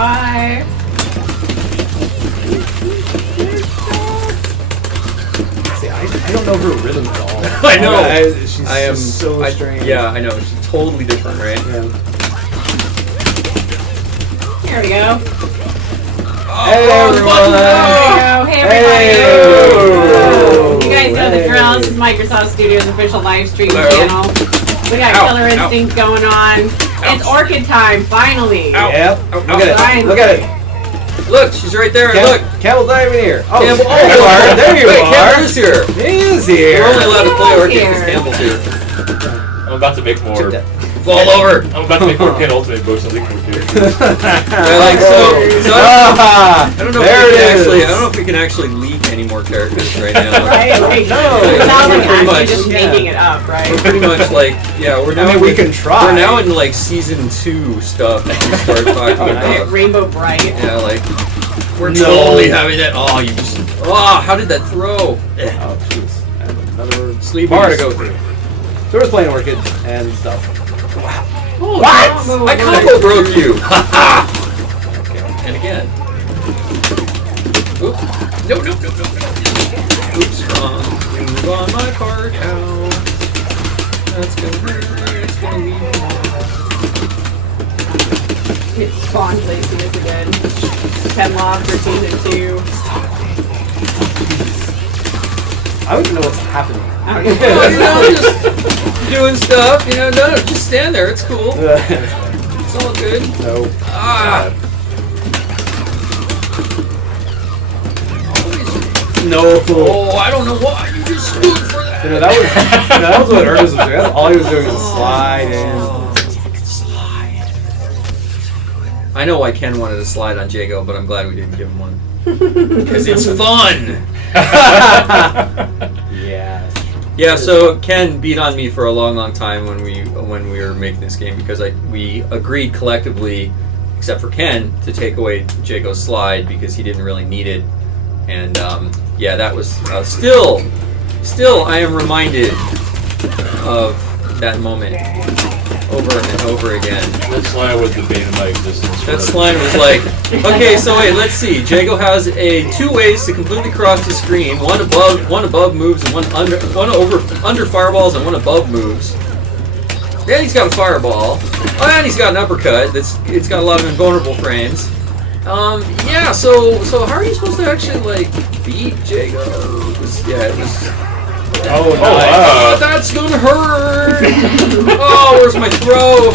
Why? See, I don't know her rhythm at all. I know. She's I am so strange. Yeah, I know. She's totally different, right? Yeah. Here we go. Hey everyone! Hey everybody! You guys know the drill. This is Microsoft Studios' official live stream channel. We got Killer Instinct going on. It's Orchid time, finally. Yep. Look at it. Finally. Look at it. Look, she's right there. Look. Campbell's not even here. Oh, Campbell. there you are. There you Wait, are. Campbell is here. He is here. We're only allowed to play Orchid Here. because Campbell's here. I'm about to make more. Fall over. I'm about to make more Ken Ultimate Books and Leak Code here. I don't know. There it is. I don't know if we can actually leak any more characters right now. Right? Like, No. it sounds like Pretty actually much. just making it up, right? We're pretty much like, yeah, we're now. I mean, we can try. We're now in like season 2 stuff. We start talking about. Rainbow Bright. Yeah, like we're No. totally having that. Oh, you just. Oh, how did that throw? Oh, jeez. I have another Sleepies. bar to go through. So we're just playing Orchid and stuff. Wow. Oh, What? combo. My combo broke you. Haha. And again. Oops. No. Oops, wrong. Move on my card out. That's gonna hurt. It's gonna leave. It's spawn placing this again. 10 lobs for season 2. I don't even know what's happening. I don't Well, just doing stuff. No, just stand there. It's cool. It's all good. No. Ah. No. Oh, I don't know why you just stood for that. You know, that was what Ernest was doing. That's all he was doing was slide in. I know why Ken wanted to slide on Jago, but I'm glad we didn't give him one. Because it's fun! Yeah. Yeah, so Ken beat on me for a long time when we were making this game because we agreed collectively, except for Ken, to take away Jago's slide because he didn't really need it. And yeah, that was still I am reminded of that moment over and over again. That slide was the bane of my existence. That slide was like, okay, so wait, let's see. Jago has 2 ways to completely cross the screen. One above moves, and one under fireballs, and one above moves. Then he's got a fireball. Oh, and he's got an uppercut. It's got a lot of invulnerable frames. Yeah. So how are you supposed to actually like beat Jago? It was. Oh, Oh, that's gonna hurt! Oh, where's my throw?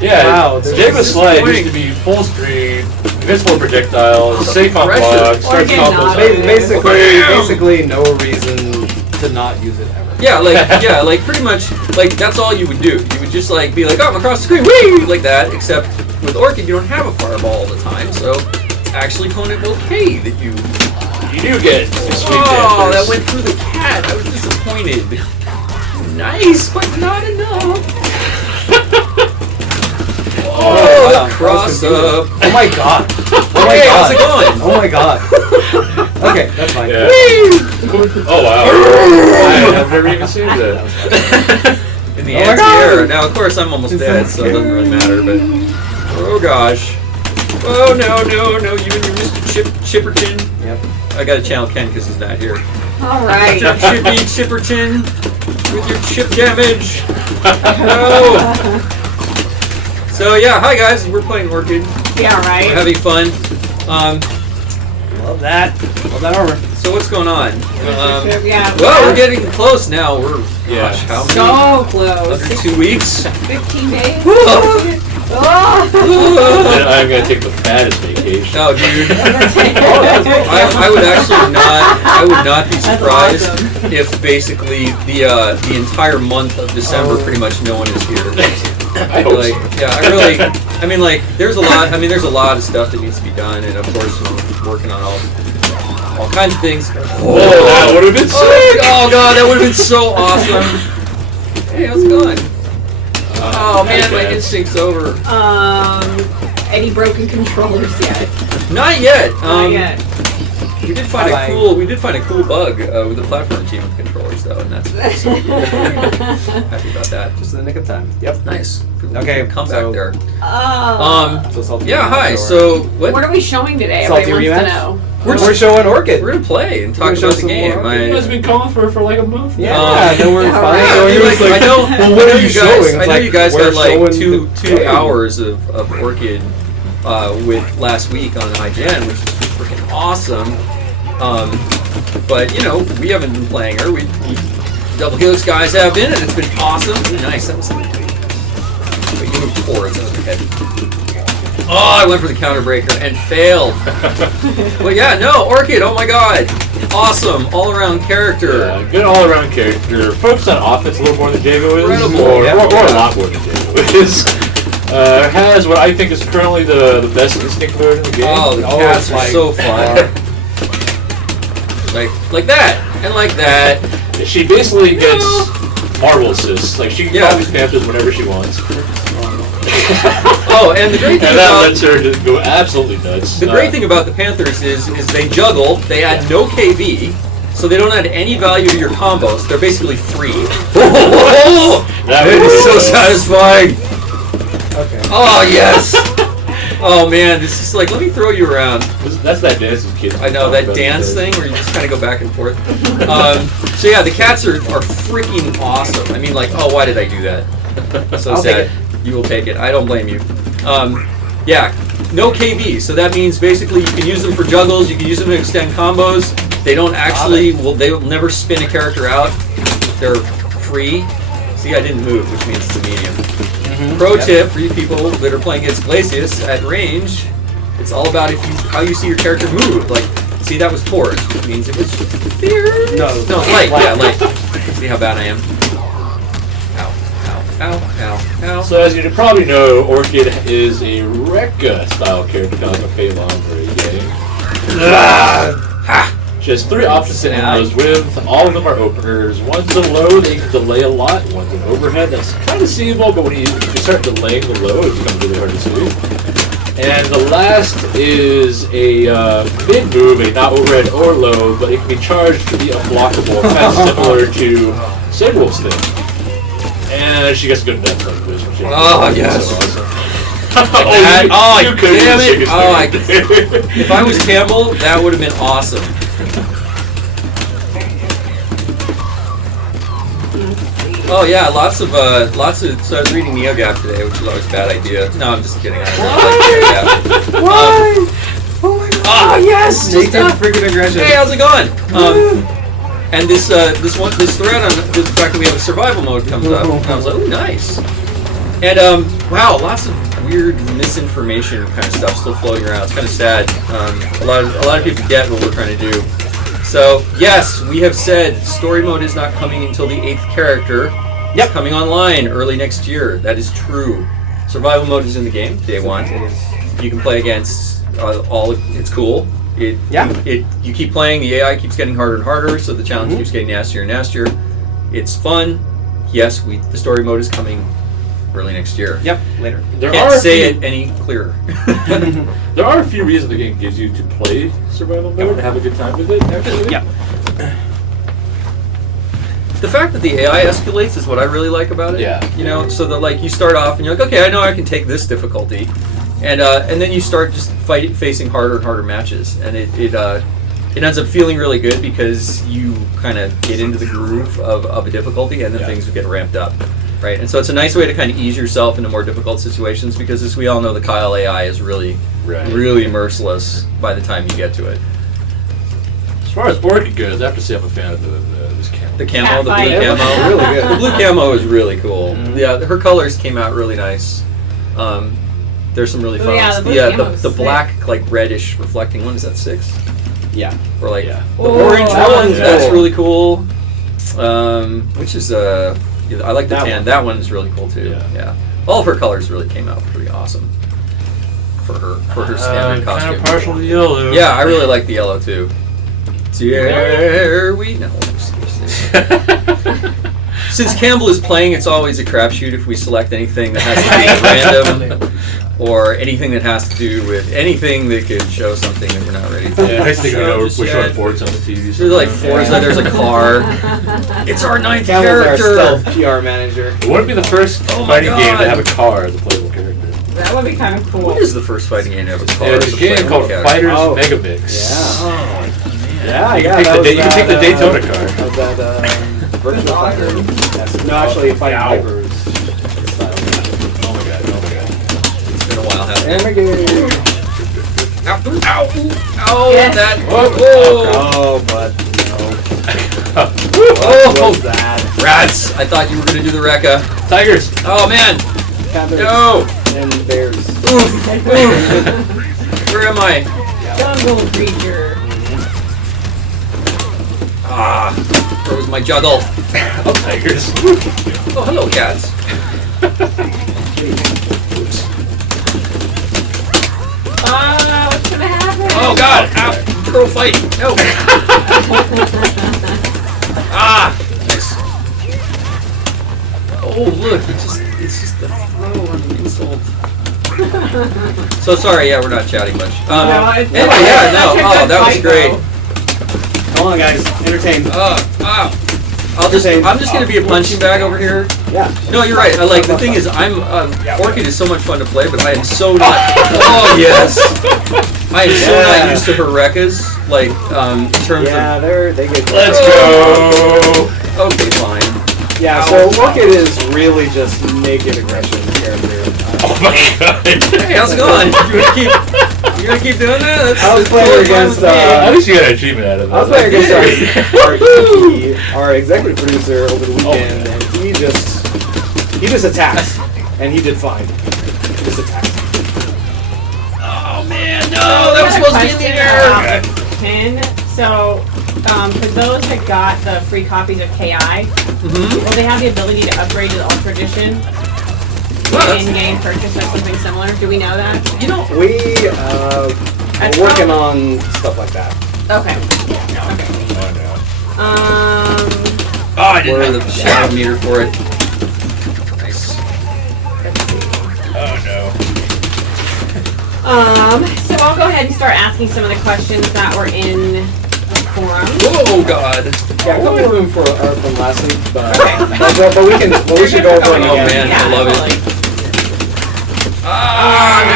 Yeah, Wow, Jago's slide used to be full screen, invincible projectile, safe on block, starts Orchid combos. not. Basically, no reason to not use it ever. Yeah, like pretty much, like that's all you would do. You would just like be like, oh, I'm across the screen, whee, like that. Except with Orchid, you don't have a fireball all the time, so it's actually kind of okay that you. You do get sweet Oh, that dampers. went through the cat. I was disappointed. Nice, but not enough. Oh, wow. cross up. Oh my god. Oh my Hey, god. how's it going? Oh my god. Okay, that's fine. Yeah. Oh wow. I've never even seen that. In the Oh my anti-air. God. Now, of course, I'm almost It's dead, so so it doesn't really matter, but... Oh, gosh. Oh, no, you and your Mr. Chipperton. Yep. I gotta channel Ken because he's not here. Alright. Chippy Chipperton with your chip damage. No. So, yeah, hi, guys. We're playing Orchid. Yeah, We're right? having fun. Love that. Love that armor. So, what's going on? Yeah. Well, we're getting close now. We're, Yeah. gosh, how many? so close. Under 2 weeks? 15 days. Oh, And I'm gonna take the fattest vacation. dude. I I would not be surprised if basically the entire month of December pretty much no one is here. I hope Like, so. yeah, I mean, like, there's a lot of stuff that needs to be done, and of course, working on all kinds of things. Oh, that would have been sick! Oh god, that would have been so awesome. Hey, how's it going? Oh man, my instinct's over. Any broken controllers yet? Not yet. Not yet. We did find a cool bug with the platform team with controllers though, and that's Happy about that. Just in the nick of time. Yep. Nice. Okay, Come so- back there. So salty Yeah, rematch hi. or- So What what? are we showing today? Salty Everybody wants to rematch? know. We're showing Orchid. We're gonna play and We're talk gonna show about the some game. more. You guys have been calling for like a month. Yeah, Oh. and then we're Yeah, finally right. showing you. It's like, I know. well, what are you showing? It's I know like, you guys we're had like showing two the game. hours of Orchid with last week on IGN, which is freaking awesome. But you know, we haven't been playing her. We Double Helix guys have been, and it's been awesome. Ooh, nice. That was. Wait, you moved forward. That was my head. Oh, I went for the counter breaker and failed. But yeah, no, Orchid. Oh my god, awesome all-around character. Good all-around character. Focused on offense a little more than Jago is, Incredible. or Yeah. a lot more than Jago is. Has what I think is currently the best instinct mode in the game. Oh, the Oh, cats are my so fun. like that, and like that. She basically gets marble assists. Like she can Yeah. call these Panthers whenever she wants. Oh, and the great thing And that about lets her just go absolutely nuts. the great thing about the Panthers is they juggle. They add no KB, so they don't add any value to your combos. They're basically free. That It was is so satisfying. Okay. Oh yes. Oh man, this is like, let me throw you around. That's that dance kid. I know that dance thing where you just kind of go back and forth. So yeah, the cats are freaking awesome. I mean, like, oh, why did I do that? So I'll sad. take You will take it. I don't blame you. Yeah, no KB. So that means basically you can use them for juggles. You can use them to extend combos. They don't actually. They will never spin a character out. They're free. See, I didn't move, which means it's a medium. Pro tip for you people that are playing against Glacius at range, it's all about how you see your character move. Like, see, that was torch. It means if it's fierce. No, light. Yeah, light. See how bad I am. Ow, ow, ow, ow, ow. So as you probably know, Orchid is a Rekka style character, kind of like a Phaelon or a Yang. She has 3 options to end those with. All of them are openers. One's a low that you can delay a lot. One's an overhead that's kind of seeable, but when you start delaying the low, it becomes really hard to see. And the last is a mid move, a not overhead or low, but it can be charged to be unblockable, kind of similar to Sable's thing. And she gets good death like this. Oh, yes. You could damn use it. Chicken Oh, Stick. If I was Campbell, that would have been awesome. Oh yeah, lots of. So I was reading NeoGAF today, which is always a bad idea. No, I'm just kidding. I don't like NeoGAF. Why? Oh my god. Oh yes, just Naked freaking aggression. Hey, how's it going? And this thread on the fact that we have a survival mode comes up, and I was like, oh, nice. And wow, lots of weird misinformation kind of stuff still floating around. It's kind of sad. A lot of people get what we're trying to do. So yes, we have said story mode is not coming until the 8th character. It's coming online early next year. That is true. Survival mode is in the game day 1. It is. You can play against all. It's cool. You keep playing. The AI keeps getting harder and harder, so the challenge keeps getting nastier and nastier. It's fun. Yes, the story mode is coming early next year. Yep, later. Can't say it any clearer. There are a few reasons the game gives you to play survival mode and have a good time with it, actually. Yep. The fact that the AI escalates is what I really like about it. Yeah. You know, so that like you start off and you're like, okay, I know I can take this difficulty, and then you start just facing harder and harder matches, and it ends up feeling really good because you kind of get into the groove of a difficulty, and then things get ramped up. Right, and so it's a nice way to kind of ease yourself into more difficult situations because, as we all know, the Kyle AI is really merciless by the time you get to it. As far as Orchid goes, I have to say I'm a fan of this camo. The camo, the blue Cat camo, fight. Really good. The blue camo is really cool. Yeah, her colors came out really nice. There's some really fun yeah, ones. the blue camo's the sick. black like reddish reflecting one, is that 6? Yeah. Or like Yeah. the orange that one, one's that's cool. really cool. Which is I like the That tan. one. That one is really cool too. Yeah. All of her colors really came out pretty awesome for her standard costume. Kind of partial to yellow. Yeah, I really like the yellow too. Dare we? No. since Campbell is playing, it's always a crapshoot if we select anything that has to be random or anything that has to do with anything that could show something that we're not ready to. Yeah, next thing we know, we're just showing yet. Fords on the TV. There's like Forza, there's a car. It's our ninth Campbell's our character. stealth PR manager. It wouldn't be the first Oh my fighting game God. to have a car as a playable character. That would be kind of cool. What is the first fighting game to have a car? There's as a a game playable called character? Fighters Oh. Mega Mix. Yeah. Oh, Yeah, You yeah. can that was you can take the that, Daytona car. Of that virtual fighter. Yes. No, actually, Fighting Ow. Vipers. Oh my god, oh my god. it's been a while, hasn't And it? we go. Ow, ow, ow, Yes. that. Whoa, Whoa. Oh, but no. Oh, What was that? rats! I thought you were gonna do the Rekka. Tigers! Oh man! Panthers No! and bears. Oof! Oof! Where am I? Jungle creature. Ah! Where was my juggle? Oh, tigers. Oh, hello, cats. What's gonna happen? Oh God! Ow! Crow fight! No! Ah! Nice. Oh look! It's just the throw on the insult. So sorry. Yeah, we're not chatting much. No, it's Anyway, fine. yeah, no. Such a Oh, good that was fight, great. though. Come on, guys. Entertain. I'm just gonna be a punching bag over here. Yeah. No, you're right. The thing is, Orchid is so much fun to play, but I am so not. Oh yes. I am so not used to her Rekkas. Like, in terms Yeah, they get. Let's go! of. Okay, fine. Yeah, so Orchid is really just naked aggression character. Oh my god! Hey, how's it going? You gonna keep doing that? That's, I was that's playing totally fine against, with me. At least you got an achievement out of that. I was playing against our executive producer over the weekend, and he just attacked, and he did fine. He just attacked. Oh man, no! That was supposed to be in the air. Pin. So, for those that got the free copies of KI, Mm-hmm. will they have the ability to upgrade to the Ultra Edition? In-game purchase or something similar? Do we know that? You know, We're working on stuff like that. Okay. oh, I didn't have the shadow meter for it. Nice. Oh no. So I'll go ahead and start asking some of the questions that were in the forum. Oh God. Yeah, a couple of them are from last week, but we should go over it Oh, again. man. I love it. totally.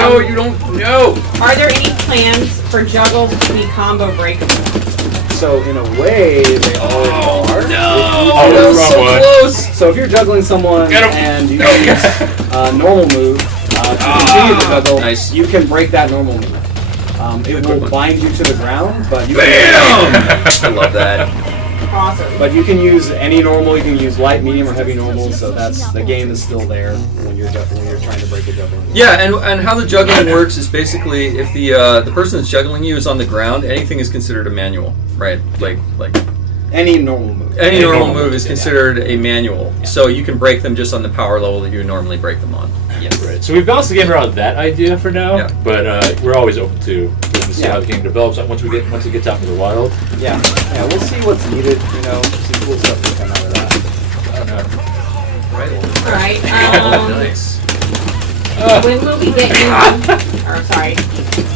No, you don't. No. Are there any plans for juggles to be combo breakable? So in a way, they already are. No. Oh, That was wrong so one. close. So if you're juggling someone Get 'em. and you use a normal move to continue the juggle, Nice. you can break that normal move. It will bind you to the ground, but you Bam! I love that. Awesome. But you can use any normal. You can use light, medium, or heavy normal. So that's the game is still there when you're trying to break a juggling. Yeah, and how the juggling works is basically if the person that's juggling you is on the ground, anything is considered a manual, right? Like Any normal move. any normal move is considered a manual. So you can break them just on the power level that you would normally break them on. Right. So we've bounced the game around that idea for now, Yeah. but we're always open to see Yeah. how the game develops. Once it gets out into the wild. Yeah, we'll see what's needed. Some cool stuff to come out of that. I don't know. Right. Alright, Nice. when will we get you,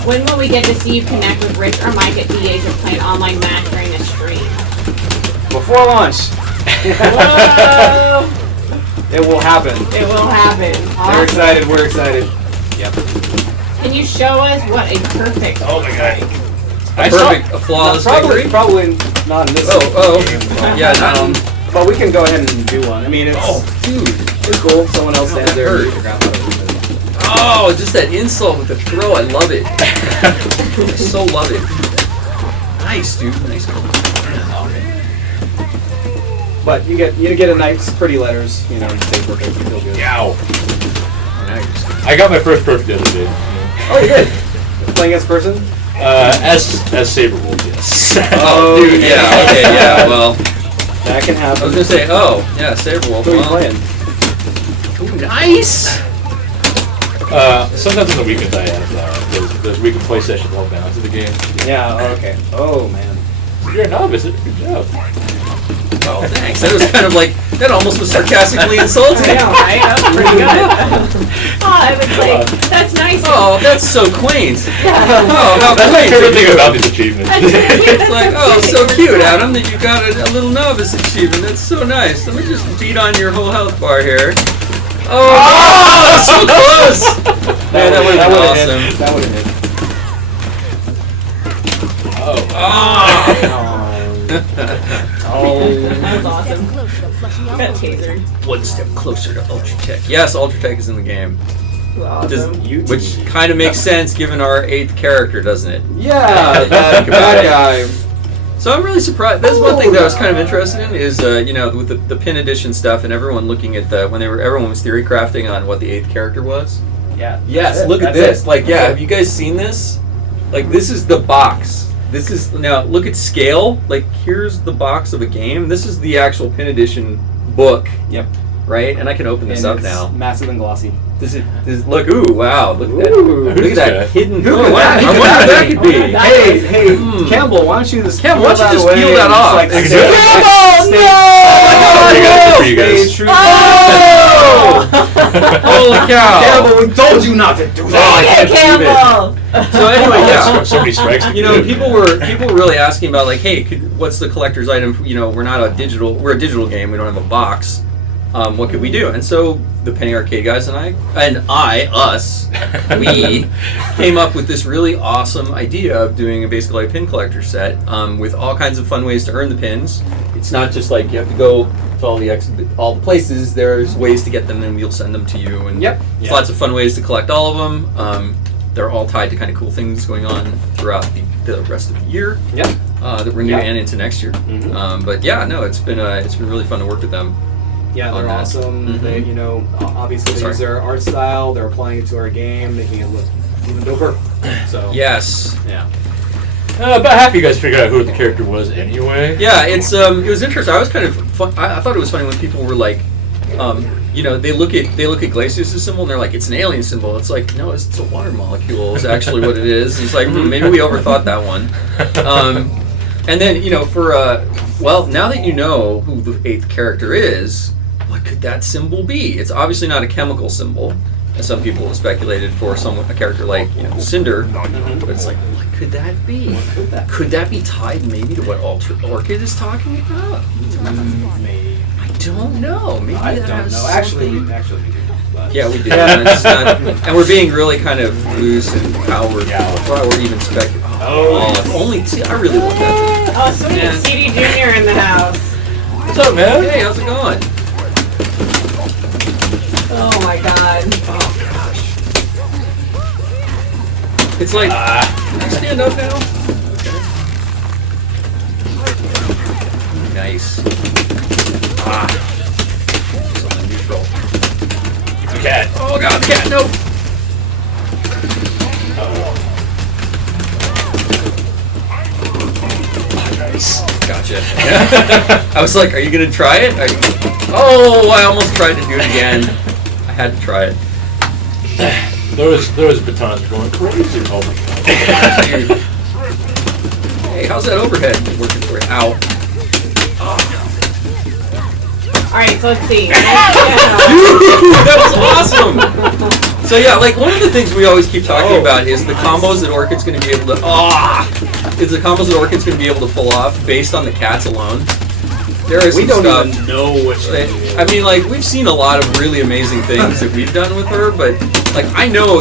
when will we get to see you connect with Rich or Mike at DH or play an online match during the stream? Before launch, Whoa! it will happen. It will happen. They're Awesome. excited. We're excited. Can you show us what a perfect Oh my god. A flawless victory. Probably not in this. Yeah, not But we can go ahead and do one. I mean, dude. it's cool. Someone else stands that there and hurt. you figure out how to do it. Oh, just that insult with the throw. I love it. I so love it. Nice, dude. Nice. But you get a nice, pretty letters. You say perfect. You feel good. Yow. I got my first perfect the other day. Oh, you did. Playing against person. As Saberwolf, yes. Oh, dude. Yeah. Okay. Yeah. Well, That can I happen. was gonna say. Oh, yeah. Saberwolf. Who are you playing? Ooh, nice. Sometimes on the weekends I have those weekend play sessions to help balance the game. Yeah. Oh, okay. Oh man. You're a novice. Good job. Oh, thanks. That was kind of like, that almost was sarcastically insulting. I know, right? That was pretty good. Oh, I was like, that's nice. Oh, that's so quaint. Oh, how That's my quaint. favorite thing about these achievements. That's so cute. It's like, oh, so cute, Adam, that you got a little novice achievement. That's so nice. Let me just beat on your whole health bar here. Oh, that's so close. Man, that would have been awesome. That would have hit. That was awesome. Got tasered. One step closer to Ultra Tech. Yes, Ultra Tech is in the game. Awesome. Which kind of makes sense given our 8th character, doesn't it? Yeah, Think about that it. guy. So I'm really surprised. That's one thing that I was kind of interested in is, with the pin edition stuff and everyone looking at everyone was theory crafting on what the 8th character was. Yeah. Yes, look at this. Like, yeah, have you guys seen this? Like, this is the box. This is, now, look at scale. Like, here's the box of a game. This is the actual pin edition book. Yep. Right? And I can open this up it's now. massive and glossy. This is, look, ooh, wow. Look at that. Ooh. Look at that hidden. Who Oh, could wow, that be? I wonder what that could be. Hey, Hmm. Campbell, why don't you just Campbell, why don't you just away peel that and off? just, I can stay- do it. Oh, For you guys. Stay true. Oh! Holy cow. Campbell, we told you not to do Oh, I that. can't believe it. Campbell! So anyway, yeah. So many strikes. You know, people were really asking about like, hey, what's the collector's item? You know, we're a digital game. We don't have a box. What could we do? And so the Penny Arcade guys and us, we came up with this really awesome idea of doing basically a pin collector set with all kinds of fun ways to earn the pins. It's not just like you have to go to all the places. There's ways to get them, and we'll send them to you. And Yep. there's lots of fun ways to collect all of them. They're all tied to kind of cool things going on throughout the rest of the year. Yep. That we're new Yep. and into next year. Mhm. But yeah, no, it's been really fun to work with them. Yeah, on they're that. awesome. Mhm. They, obviously they Sorry. use their art style. They're applying it to our game, making it look even doper. So Yes. yeah. About half of you guys figured out who the character was anyway. Yeah, it was interesting. I was kind of fun. I thought it was funny when people were like, they look at Glacius' symbol and they're like, it's an alien symbol. It's like, no, it's a water molecule. Is actually what it is. It's like, maybe we overthought that one. And then now that you know who the 8th character is, what could that symbol be? It's obviously not a chemical symbol, as some people have speculated for a character like Cinder. But it's like, what could that be? Could that be tied maybe to what Orchid is talking about? Maybe. I don't know. Maybe I that don't has know. Actually, something- we do. But Yeah, we do. And, it's not, and we're being really kind of loose in how we're even speculating. If only. See, I really want that. Oh, sweet. Yeah. CD Jr. in the house. What's up, man? Hey, how's it going? Oh my god. Oh gosh. It's like, can I stand up now? Okay. Nice. So I'm neutral. It's a cat. Oh god, cat, no! Nice. Gotcha. I was like, are you gonna try it? Oh, I almost tried to do it again. I had to try it. Those batons are going crazy. Oh my god. Hey, how's that overhead working for you? Ow. Alright, so let's see. That was awesome! So yeah, like one of the things we always keep talking about is the combos that Orchid's going to be able to pull off based on the cats alone. There is we some don't stuff. even know which. I mean, like we've seen a lot of really amazing things that we've done with her, but like I know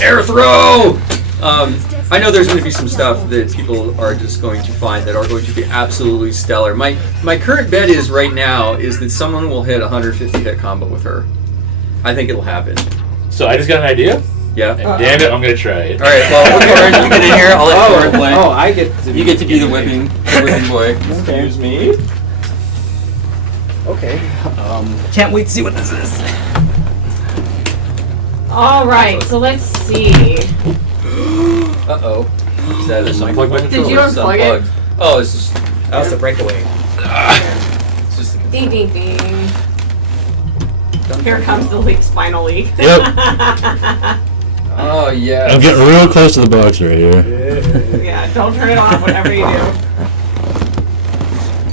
air throw. I know there's going to be some stuff that people are just going to find that are going to be absolutely stellar. My current bet is right now is that someone will hit a 150 hit combo with her. I think it'll happen. So I just got an idea. Yeah. And damn it, I'm gonna try it. All right. Well, Corin, you get in here. I'll let Corin play. Oh, I get to. You get to be the whipping boy. Excuse me. Okay. Can't wait to see what this is. Alright, so let's see. Uh-oh. Is that Just a unplug my Did you It's unplug it? unplugged. Oh, it's just. That was the breakaway. It's just Ding ding ding. Here comes the spinal leak. Yep. Oh yeah. I'm getting real close to the box right here. Yeah, don't turn it off whenever you do.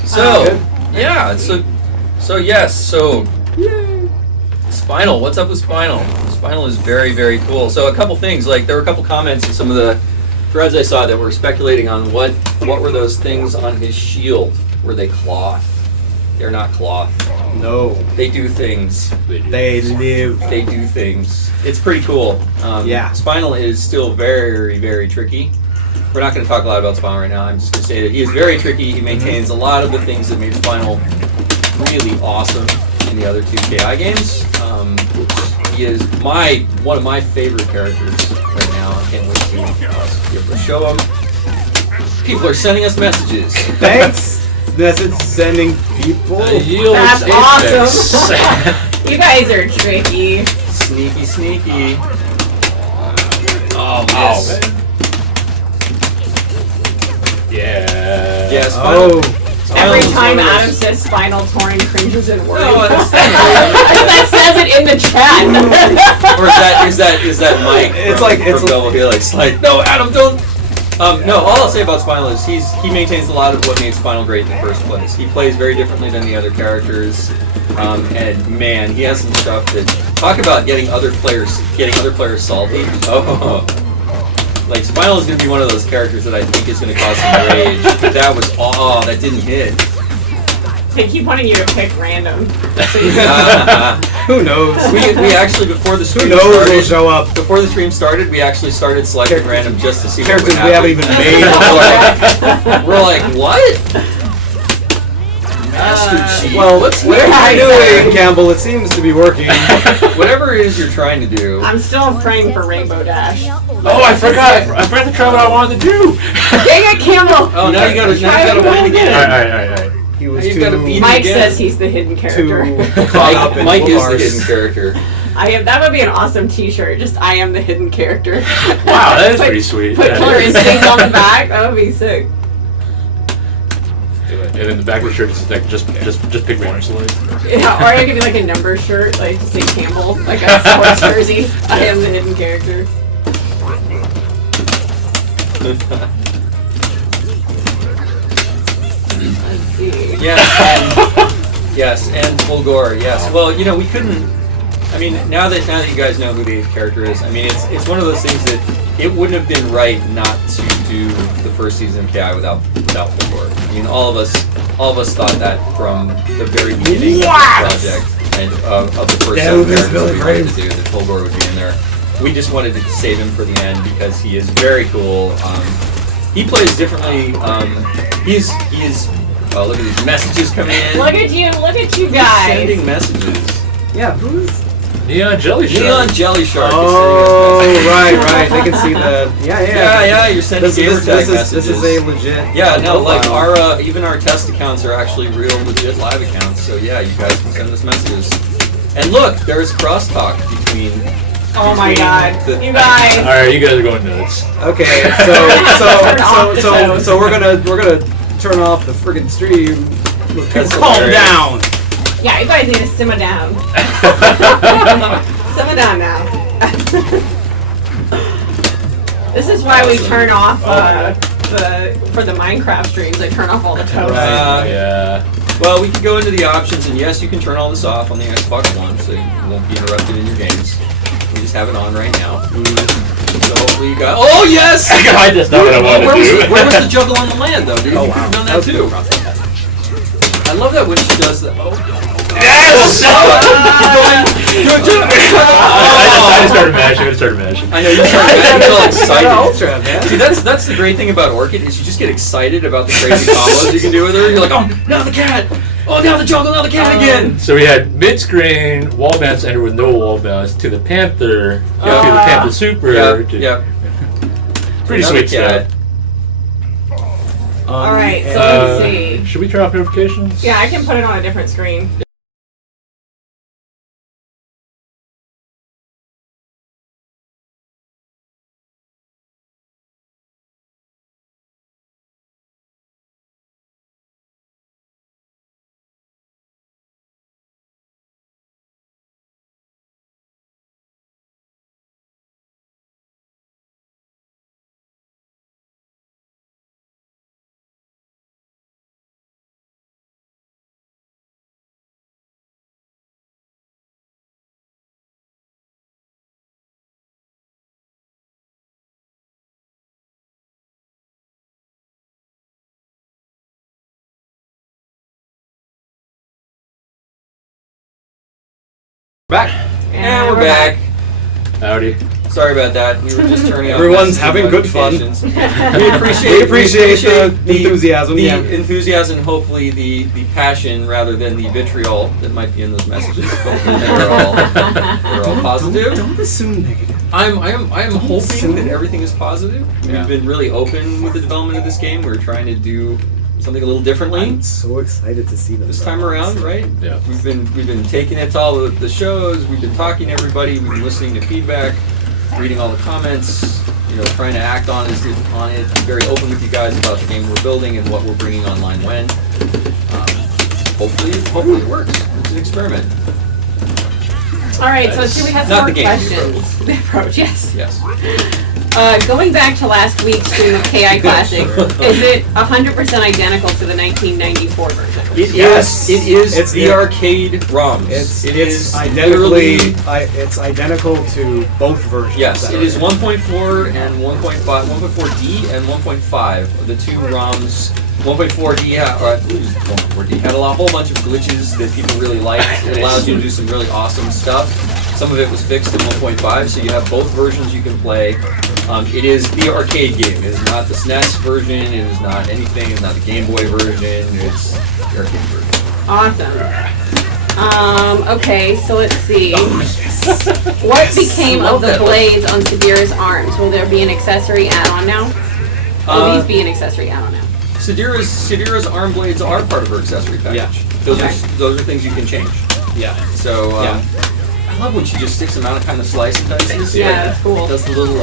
So, Good. yeah, so Spinal, what's up with Spinal? Spinal is very, very cool. So a couple things, like there were a couple comments in some of the threads I saw that were speculating on what were those things on his shield? Were they cloth? They're not cloth. No. They do things. They live. They do things. It's pretty cool. Yeah. Spinal is still very, very tricky. We're not going to talk a lot about Spinal right now. I'm just going to say that he is very tricky. He maintains a lot of the things that made Spinal really awesome in the other two KI games. He is one of my favorite characters right now. I can't wait to be able to show him. People are sending us messages. Thanks. Message sending people. That's awesome. You guys are tricky. Sneaky, sneaky. Oh, Yes. man. Yeah. Yeah, Spinal. Every Spinal's time one of those- Adam says spinal touring cringes and worries. No, that's that says it in the chat. Or is that Mike? It's from, like- it's from Double Helix. Like, no, Adam, don't. No, all I'll say about Spinal is he maintains a lot of what made Spinal great in the first place. He plays very differently than the other characters, and man, he has some stuff that talk about getting other players salty. Oh, like Spinal is going to be one of those characters that I think is going to cause some rage. But that didn't hit. They keep wanting you to pick random. Who knows? We actually before the stream Who knows will started. show up? Before the stream started, we actually started selecting random just to see what would Characters we haven't happen. even made. We're like, what? Master Chief. Well, whatever whatever you're you're doing, doing, Campbell, it seems to be working. whatever it is you're trying to do. I'm still praying for Rainbow Dash. Oh, I forgot to try what I wanted to do. Dang it, Campbell! Oh, now you gotta win again. Alright. He was You've too, gotta beat Mike again. says he's the hidden character. too caught up in Mike is the Wolfars. hidden character. That would be an awesome T-shirt. Just I am the hidden character. Wow, that is pretty sweet. Put Killer Instinct on the back. That would be sick. And then the back of the shirt is like just pick one. Yeah, or it could be like a number shirt, like to say Campbell, like a sports jersey. I am the hidden character. Let's see. Yes, and fulgore. Yes. Well, we couldn't. I mean, now that you guys know who the character is, I mean, it's one of those things that it wouldn't have been right not to do the first season of KI without fulgore. I mean, all of us thought that from the very beginning of the project and of the first set of characters that we wanted to do, that fulgore would be in there. We just wanted to save him for the end because he is very cool. He plays differently. He's oh, look at these messages coming in. Look at you He's guys. sending messages. Yeah, who's? Neon Jelly Shark. Neon Jelly Shark Oh, is sending us messages. right. They can see the. Yeah, you're sending gamer tag messages. This is a legit. Yeah, no, like profile. even our test accounts are actually real legit live accounts. So yeah, you guys can send us messages. And look, there's crosstalk between. Oh my god, the- you guys. Alright, you guys are going nuts. Okay, Turn off the shows. so we're gonna turn off the friggin' stream. That's Calm hilarious. down. Yeah, you guys need to simmer down. Simmer down now. This is why we turn off for the Minecraft streams. I turn off all the toasts. Yeah. Well, we can go into the options, and yes, you can turn all this off on the Xbox One, so you won't be interrupted in your games. We just have it on right now. So hopefully you got. Oh yes! I just know what I wanted to do. Where was the juggle on the land, though, dude? Oh You wow, could have done that too. I love that when she does that. Oh. Yes! I Oh. started mashing. I know you started getting excited. Ultra, man. See, that's the great thing about Orchid is you just get excited about the crazy combos you can do with her. You're like, oh, now the cat. Oh, now the jungle. Now the cat again. So we had mid-screen wall bounce ender with no wall bounce to the Panther, to the Panther Super. Yeah. Pretty Another sweet stuff. cat. Alright, so let's see. Should we turn off notifications? Yeah, I can put it on a different screen. Back. And we're back. Howdy. Sorry about that. We were just turning off. Everyone's message having good fun. notifications. We appreciate the enthusiasm. The yeah. enthusiasm, hopefully the passion rather than the vitriol that might be in those messages. Hopefully they're all positive. Don't assume negative. I'm hoping that everything is positive. Yeah. We've been really open with the development of this game. We're trying to do something a little differently. I'm so excited to see them This time around, right? Yeah. We've been taking it to all the shows. We've been talking to everybody. We've been listening to feedback, reading all the comments. Trying to act on it. Be very open with you guys about the game we're building and what we're bringing online when. Hopefully it works. It's an experiment. All right, so let's see, we have some Not more the game, questions. The approach, yes. Yes. Going back to last week's stream of KI Classic, is it 100% identical to the 1994 version? Yes. It is. It's the arcade ROMs. It's identical to both versions. Yes, it is 1.4 and 1.5, 1.4D and 1.5. The two ROMs. 1.4D had a whole bunch of glitches that people really liked. It allows you to do some really awesome stuff. Some of it was fixed in 1.5, so you have both versions you can play. It is the arcade game. It is not the SNES version. It is not anything. It's not the Game Boy version. It's the arcade version. Awesome. Okay, so let's see. What became of the blades on Sabira's arms? Will there be an accessory add-on now? Will these be an accessory add-on now? Sadira's arm blades are part of her accessory package. Yeah. Those are things you can change. Yeah. So I love when she just sticks them out kind of slice and dices. Yeah, that's cool. Does the little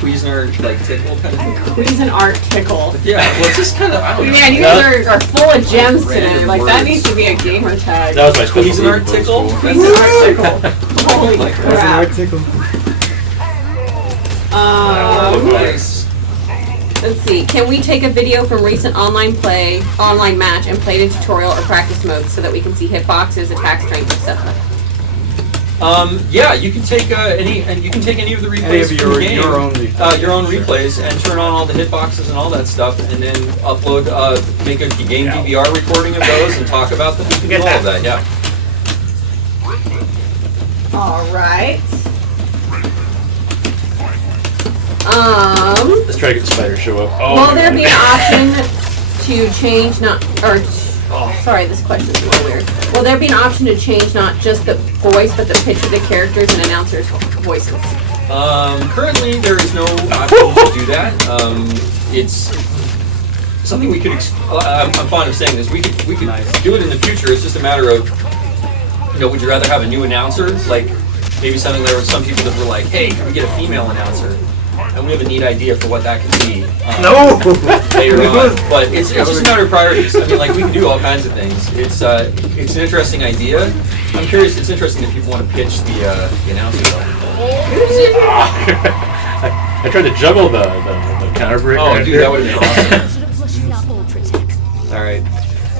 Cuisinart tickle kind of thing. Cuisinart tickle. Yeah, well it's just kind of I don't know. Man, you guys are full of gems today. Random That words. needs to be a gamer tag. That was my special Cuisinart move. tickle. Cuisinart tickle. Holy crap. Tickle. Nice. Let's see. Can we take a video from recent online match and play it in tutorial or practice mode so that we can see hitboxes, attack strength, etc.? Yeah, you can take any of the replays from the game, your own replays. your own replays, and turn on all the hitboxes and all that stuff, and then upload, make a game DVR recording of those, and talk about them. You can do all of that. Yeah. All right. Let's try to get the spider to show up. Will there be an option to change sorry, this question is a little weird. Will there be an option to change not just the voice, but the pitch of the characters and announcers' voices? Currently, there is no option to do that. It's something we could. I'm fond of saying this. We could do it in the future. It's just a matter of, would you rather have a new announcer? Like maybe something there were some people that were like, hey, can we get a female announcer? And we have a neat idea for what that could be later on. But it's just a matter of priorities. I mean, we can do all kinds of things. It's an interesting idea. I'm curious. It's interesting if people want to pitch the announcer. I tried to juggle the counter break. Oh, dude, that would have been awesome. All right.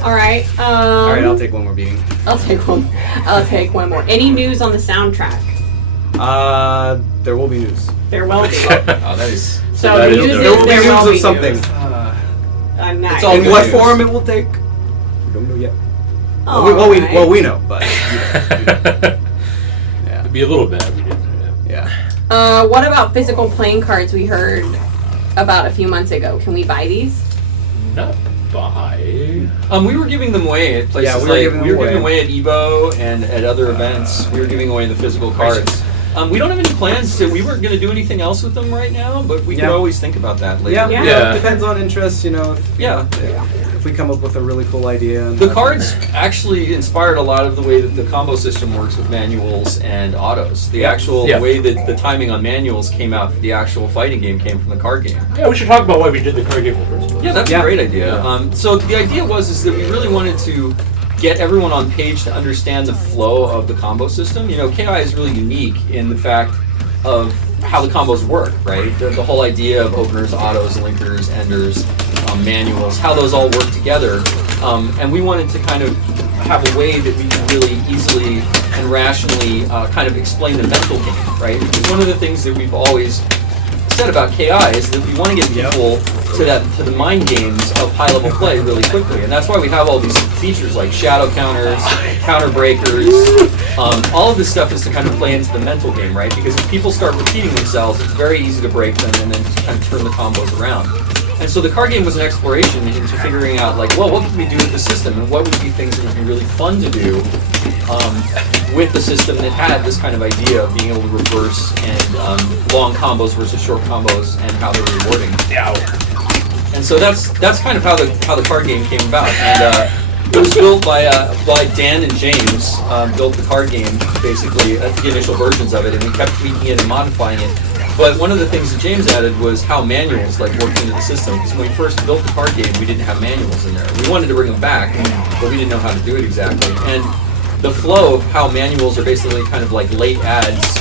All right. All right, I'll take one more beating. I'll take one more. Any news on the soundtrack? There will be news. There will be. Oh, that is. So the news is There will be there news will of be something. news. Nice. It's all In good what news. form it will take, we don't know yet. All Well, we know, but It'd be a little bad. We didn't. yeah. What about physical playing cards we heard about a few months ago? Can we buy these? Not buy. We were giving them away at places Yeah, we were giving them away at Evo and at other events. We were giving away the physical cards. We don't have any plans to. We weren't going to do anything else with them right now, but we could always think about that later. Yeah. It depends on interest, If we come up with a really cool idea. And The cards actually inspired a lot of the way that the combo system works with manuals and autos. The actual way that the timing on manuals came out for the actual fighting game came from the card game. Yeah, we should talk about why we did the card game in the first place. Yeah, that's a great idea. So the idea was that we really wanted to get everyone on page to understand the flow of the combo system. KI is really unique in the fact of how the combos work, right? The whole idea of openers, autos, linkers, enders, manuals, how those all work together. And we wanted to kind of have a way that we could really easily and rationally kind of explain the mental game, right? Because one of the things that we've always said about KI is that we want to get people to the mind games of high level play really quickly, and that's why we have all these features like shadow counters, counter breakers. All of this stuff is to kind of play into the mental game, right? Because if people start repeating themselves, it's very easy to break them and then kind of turn the combos around. And so the card game was an exploration into figuring out, like, well, what could we do with the system, and what would be things that would be really fun to do with the system that had this kind of idea of being able to reverse and long combos versus short combos and how they're rewarding. And so that's kind of how the card game came about. And it was built by Dan and James, built the card game, basically, the initial versions of it, and we kept tweaking it and modifying it. But one of the things that James added was how manuals worked into the system. Because when we first built the card game, we didn't have manuals in there. We wanted to bring them back, but we didn't know how to do it exactly. And the flow of how manuals are basically kind of like late adds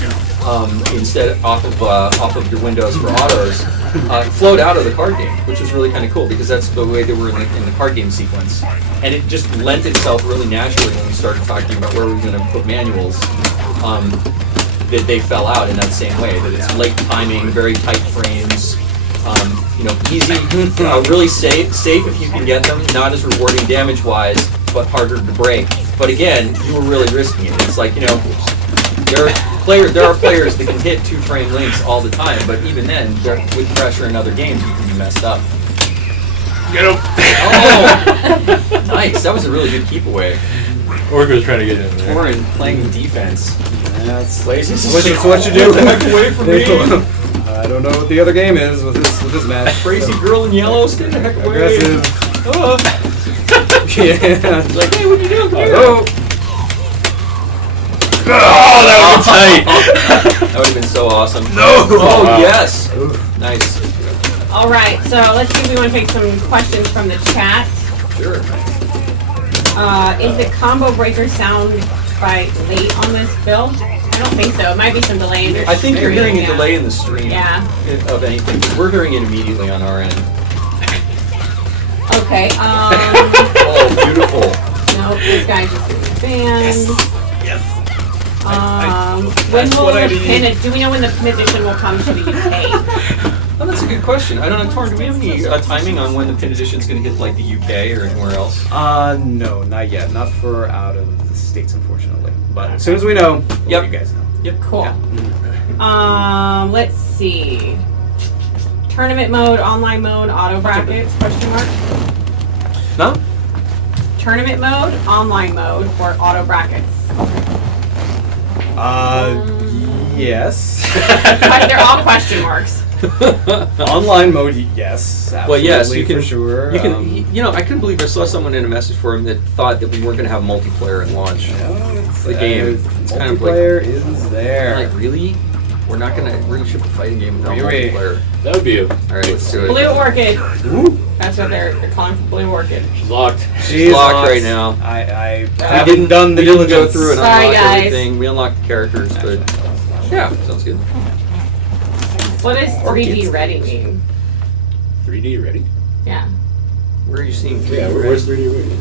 instead off of your windows for autos flowed out of the card game, which was really kind of cool because that's the way they were in the card game sequence. And it just lent itself really naturally when we started talking about where we were going to put manuals. That they fell out in that same way. That it's late timing, very tight frames, easy, really safe if you can get them. Not as rewarding damage-wise, but harder to break. But again, you were really risking it. It's like there are players that can hit 2-frame links all the time, but even then, with pressure in other games, you can be messed up. Get him! Oh, nice. That was a really good keep away. Orchid was trying to get in there. Orin playing defense. That's Lazy. what you do. Get the heck away from me! I don't know what the other game is with this match. Crazy girl in yellow, stay the heck away! Aggressive. Oh. Yeah. It's like, hey, what are you doing? Come here. Oh. Oh, that was tight! That would have been so awesome. No! Oh, Wow. yes! Nice. All right, so let's see if we want to take some questions from the chat. Sure. Is the combo breaker sound quite late on this build? I don't think so. It might be some delay in your I think you're hearing a stream, delay in the stream of anything. We're hearing it immediately on our end. Okay. Oh, beautiful. No, this guy just banned. Yes. When That's will what I the need. pin? Do we know when the pin edition will come to the UK? Oh, that's a good question. I don't know, Torn, do we have any timing on when the pin edition is going to hit like the UK or anywhere else? No, not yet. Not for out of the States, unfortunately. But as soon as we know, we'll Yep. let you guys know. Yep. Cool. Yeah. Let's see. Tournament mode, online mode, auto brackets? Question mark. No? Tournament mode, online mode, or auto brackets? Yes. They're all question marks. Online mode, yes. Absolutely, Well, yes, you can. for sure. You can. I couldn't believe I saw someone in a message forum that thought that we weren't going to have multiplayer at launch. The game. It's kind of like, multiplayer is there. like, really? We're gonna ship a fighting game without Really? multiplayer. That would be a... All right, let's do it. Blue Orchid. Ooh. That's what they're calling for Blue Orchid. She's locked. She's locked right now. I We haven't done the we didn't go diligence. through and Sorry, unlock guys. everything. We unlocked the characters, but yeah, sounds good. What does 3D Orchids. ready mean? 3D ready? Yeah. Where are you seeing? Yeah, where's 3D ready?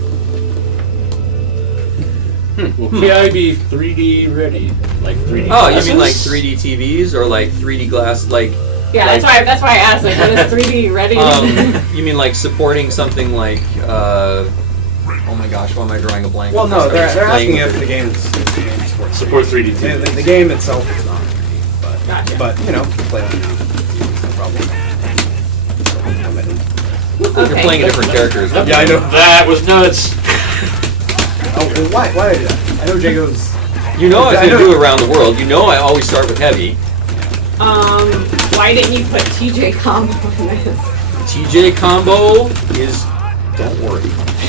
Will KI be 3D ready? Like 3D Oh, you glasses? mean like 3D TVs or like 3D glass? Like, Yeah, Like- that's why I asked. Like, what does 3D ready mean? you mean like supporting something like? Oh my gosh, why am I drawing a blank? Well, no, they're Playing asking with if it. the game supports Support 3D The, TV. the game itself is not 3D, but Gotcha. play on no problem. You're playing different characters. but- Yeah, I know. That was nuts. Oh, and why did I do that? I know Jago's. You know I was I gonna know- do around the world. You know I always start with heavy. Why didn't you put TJ combo in this? TJ combo is don't worry.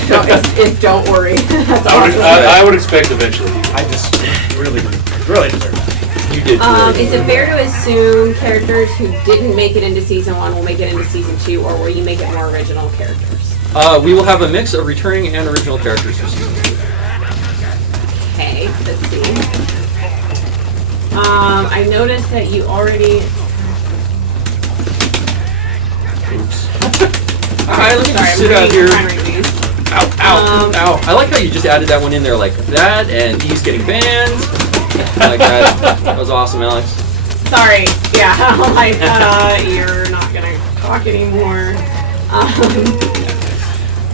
No, it's don't worry. That's awesome. I would expect eventually. I just really deserve that. You did. Is it fair to assume characters who didn't make it into season 1 will make it into season 2, or will you make it more original characters? We will have a mix of returning and original characters for season 2. Okay, let's see. I noticed that you already. Alright, let me Sorry, just I'm sit out here. trying to read these. Ow, ow, ow. I like how you just added that one in there like that, and he's getting banned. I like that. That was awesome, Alex. Sorry. Yeah. I'm like, you're not gonna talk anymore.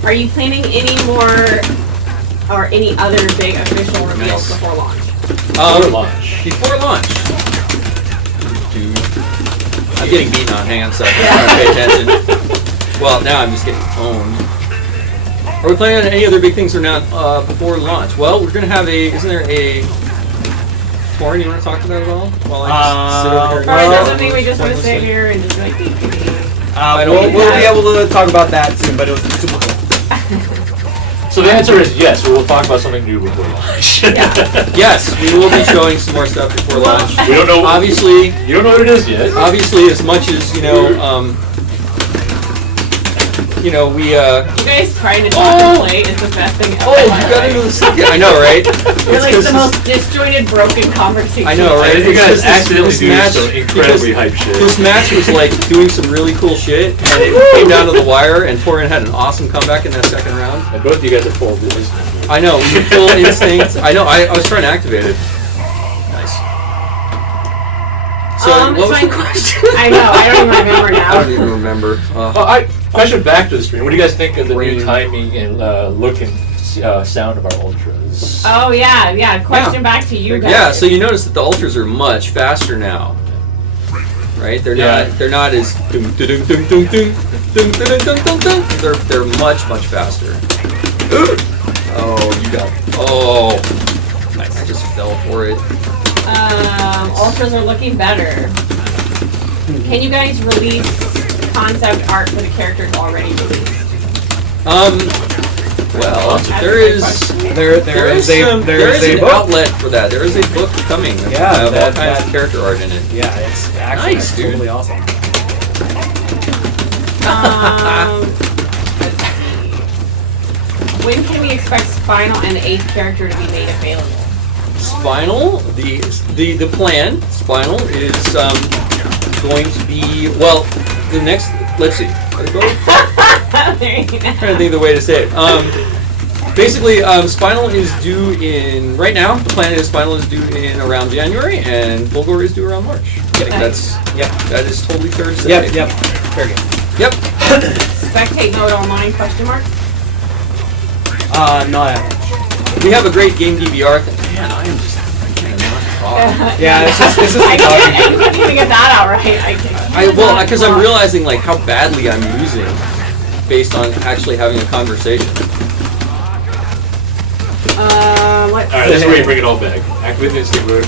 Are you planning any more or any other big official reveals before launch? Before launch. Dude. I'm getting beaten on. Hang on a second. I'm trying to pay attention. Well, now I'm just getting owned. Are we planning on any other big things or not before launch? Well, we're going to have a... Isn't there a... Torin, you want to talk to that at all? While I sit over here? Or is there something we just want to sit here and just like... We'll be able to talk about that soon, but it was super cool. So the answer is yes, we will talk about something new before launch. Yes, we will be showing some more stuff before launch. We don't know. Obviously... You don't know what it is yet. Obviously, as much as, you know... we You guys trying to talk and play is the best thing ever. Oh, you got into the second. I know, right? You're like the most disjointed, broken conversation. I know, right? You guys accidentally this do match, some incredibly hype shit. This match was like doing some really cool shit, and it came down to the wire, and Torin had an awesome comeback in that second round. And both of you guys are full of this. I know, we were full instinct. I know, I was trying to activate it. Nice. So, what was the question? I know, I don't even remember now. I don't even remember. Question back to the stream. What do you guys think of the new timing and look and sound of our ultras? Oh yeah. Question back to you guys. Yeah, so you notice that the ultras are much faster now. Right? They're not as they're much faster. Oh, you got nice. I just fell for it. Ultras are looking better. Can you guys release concept art for the characters already released? Well, That's there a good is question. There is a an book. outlet for that. There is a book coming. Yeah, all kinds of character art in it. Yeah, it's actually Nice, dude. totally awesome. When can we expect Spinal and the 8th character to be made available? Spinal, the plan. Spinal is going to be the next. Let's see. I'm trying to think of the way to say it. Basically, Spinal is due in right now. The plan is Spinal is due in around January, and Fulgore is due around March. I think that is totally fair to say. Yep. Very good. Yep. Spectate mode online? Question mark. Not that We have a great game DVR thing. Man, I cannot talk. Yeah, it's just I couldn't even get that out right. Because I'm realizing like how badly I'm losing based on actually having a conversation. Let's Alright, this is where you bring it all back. Activate the instinct mode.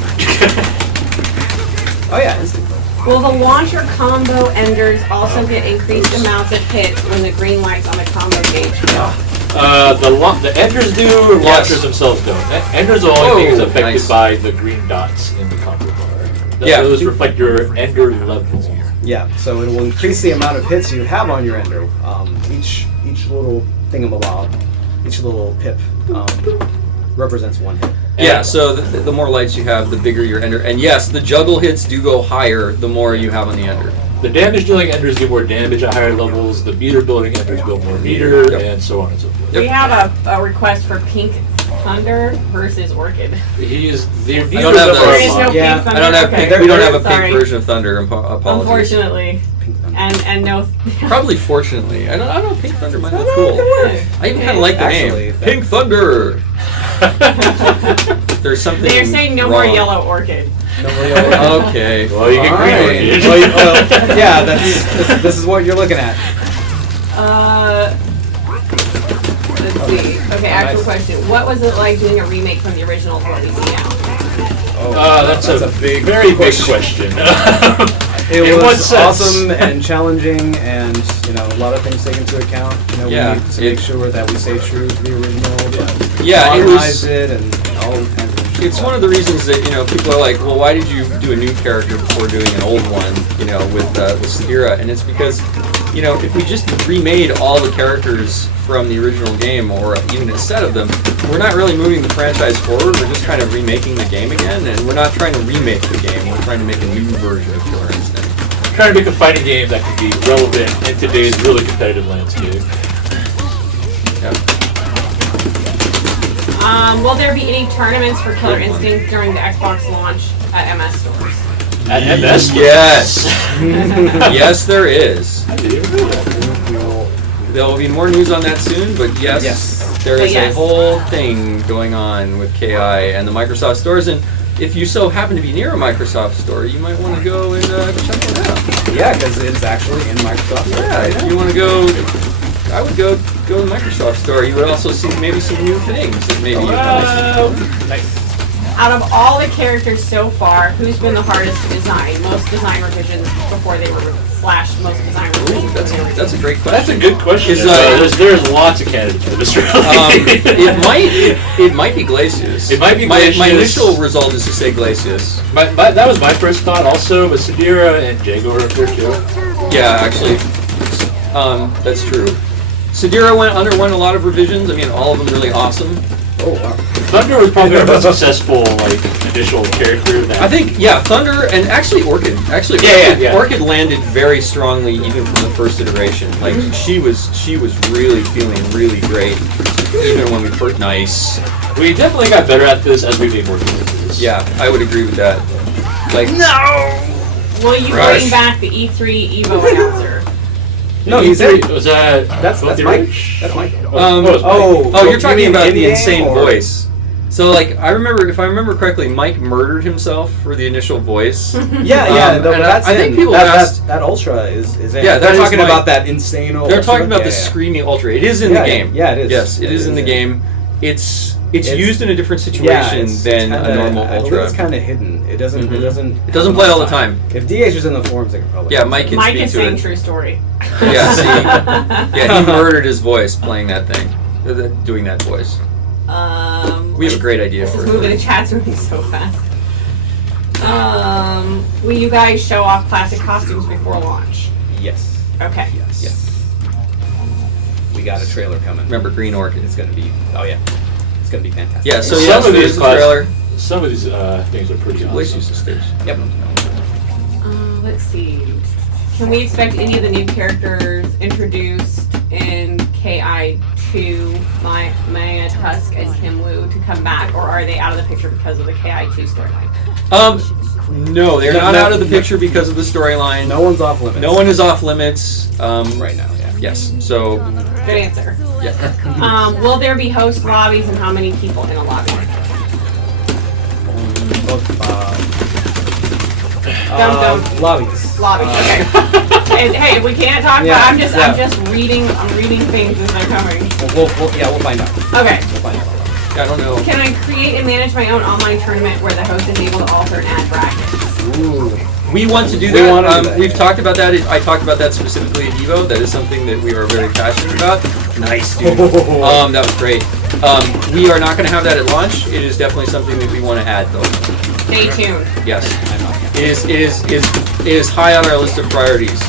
Oh yeah, instant. Will the launcher combo enders also get increased amounts of hits when the green lights on the combo gauge go? The enders do, or launchers themselves don't. Enders are the only thing is affected by the green dots in the combo bar. Those reflect your ender level. Yeah, so it will increase the amount of hits you have on your ender. Each little thingamabob, each little pip represents one hit. Yeah, so the more lights you have, the bigger your ender. And yes, the juggle hits do go higher the more you have on the ender. The damage dealing enders do more damage at higher levels, the meter building enders build more meter, and so on and so forth. We have a request for Pink Thunder versus Orchid. He is the I don't have There is no Pink Yeah, Thunder. I don't have okay. pink. We don't have a Sorry. pink version of Thunder. Apologies. Unfortunately, Pink Thunder. and no. Probably fortunately. I don't know. Pink Thunder might be No, cool. come on. I even kind of like the Actually, name. that- Pink Thunder. There's something. They're saying no wrong. more yellow Orchid. Okay. Well, you get green fine. Orchid. Yeah, this is what you're looking at. Let's see. Okay, actual question. What was it like doing a remake from the original to what we see now? That's a very big question. It In what was sense? awesome and challenging, and a lot of things taken into account. We need to make sure that we stay true to the original, but Yeah, it modernize was. it and all kinds of. It's one of the reasons that people are like, well, why did you do a new character before doing an old one? With Sagira, and it's because if we just remade all the characters from the original game, or even a set of them, we're not really moving the franchise forward. We're just kind of remaking the game again, and we're not trying to remake the game. We're trying to make a new version of Killer Instinct. Trying to make a fighting game that can be relevant in today's really competitive landscape. Will there be any tournaments for Killer Instinct during the Xbox launch at MS stores? At MS? Yes. Yes, there is. I didn't even know that. There will be more news on that soon, but yes, there is a whole thing going on with KI and the Microsoft stores. And if you so happen to be near a Microsoft store, you might want to go and check it out. Yeah, because it's actually in Microsoft. Yeah, if you want to go, I would go to the Microsoft store. You would also see maybe some new things that maybe you Nice. Out of all the characters so far, who's been the hardest to design? Most design revisions before they were slashed. Most design revisions. That's a great question. That's a good question. There's lots of candidates for this round. It might be Glacius. It might be My Glacius. initial result is to say Glacius. That was my first thought also, but Sadira and Jago are up there too. Yeah, actually, that's true. Sadira underwent a lot of revisions. I mean, all of them really awesome. Oh, wow. Thunder was probably our most successful initial character. I think Thunder and actually Orchid. Orchid landed very strongly even from the first iteration. Like she was really feeling really great even when we first We definitely got better at this as we made more characters. Yeah, I would agree with that. Like Will you bring back the E3 Evo announcer? No, he's in. Was that? That's Mike. That's Mike. You're talking you mean about the in-game insane or- voice. So like if I remember correctly, Mike murdered himself for the initial voice. Yeah, and that's I think in. people asked. That Ultra is in. Yeah, they're that is talking Mike. about that insane Ultra. They're talking about the Yeah. screaming Ultra. It is in the game. Yeah, it is. Yes, it is in the game. It's used in a different situation than a normal I believe Ultra. it's kind of hidden. It doesn't. It doesn't. It doesn't play all the time. If DH was in the forums, they could probably. Yeah, Mike can Mike speak is to saying it. true story. Yeah, see, yeah, he murdered his voice playing that thing, doing that voice. We have a great idea This for is it. moving the chat's moving so fast. Will you guys show off classic costumes before launch? Yes. Okay. Yes. We got a trailer coming. Remember Green Orchid? It's gonna be. Oh yeah. It's gonna be fantastic. Yeah. So Some yes, of there these is a trailer. Some of these things are pretty Let's awesome. use the stage. Yep. Let's see. Can we expect any of the new characters introduced in KI2, Maya Tusk and Kim Woo, to come back, or are they out of the picture because of the KI2 storyline? No, they're not out of the picture because of the storyline. No one's off limits. No one is off limits. right now. Yeah. Yes. So Good answer. yeah. Will there be host lobbies and how many people in a lobby? Lobbies. Lobbies. Okay. And, hey, we can't talk Yeah, about. I'm yeah. just reading. I'm reading things as they're coming. We'll find out. Okay. We'll find out. I don't know. Can I create and manage my own online tournament where the host is able to alter and add brackets? Ooh. We want to do We that. want to do that, We've yeah. talked about that. I talked about that specifically at Evo. That is something that we are very passionate about. Nice, dude. That was great. We are not going to have that at launch. It is definitely something that we want to add, though. Stay tuned. Yes, it is high on our list of priorities.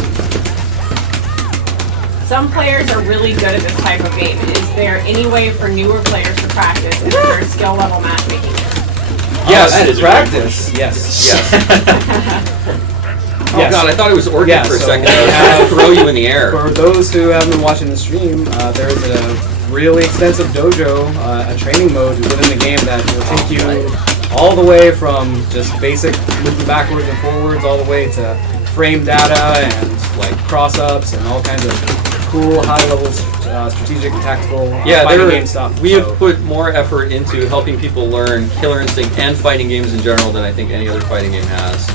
Some players are really good at this type of game. Is there any way for newer players to practice? Is there skill level matchmaking? Yes, that is a Practice. Yes. Yes. Oh Yes. God, I thought it was Orchid Yeah, for a so second. we I was have- going to throw you in the air. For those who haven't been watching the stream, there's a really extensive dojo, a training mode within the game that will take you all the way from just basic moving backwards and forwards, all the way to frame data and like cross-ups and all kinds of cool high-level strategic and tactical fighting game stuff. We have put more effort into helping people learn Killer Instinct and fighting games in general than I think any other fighting game has.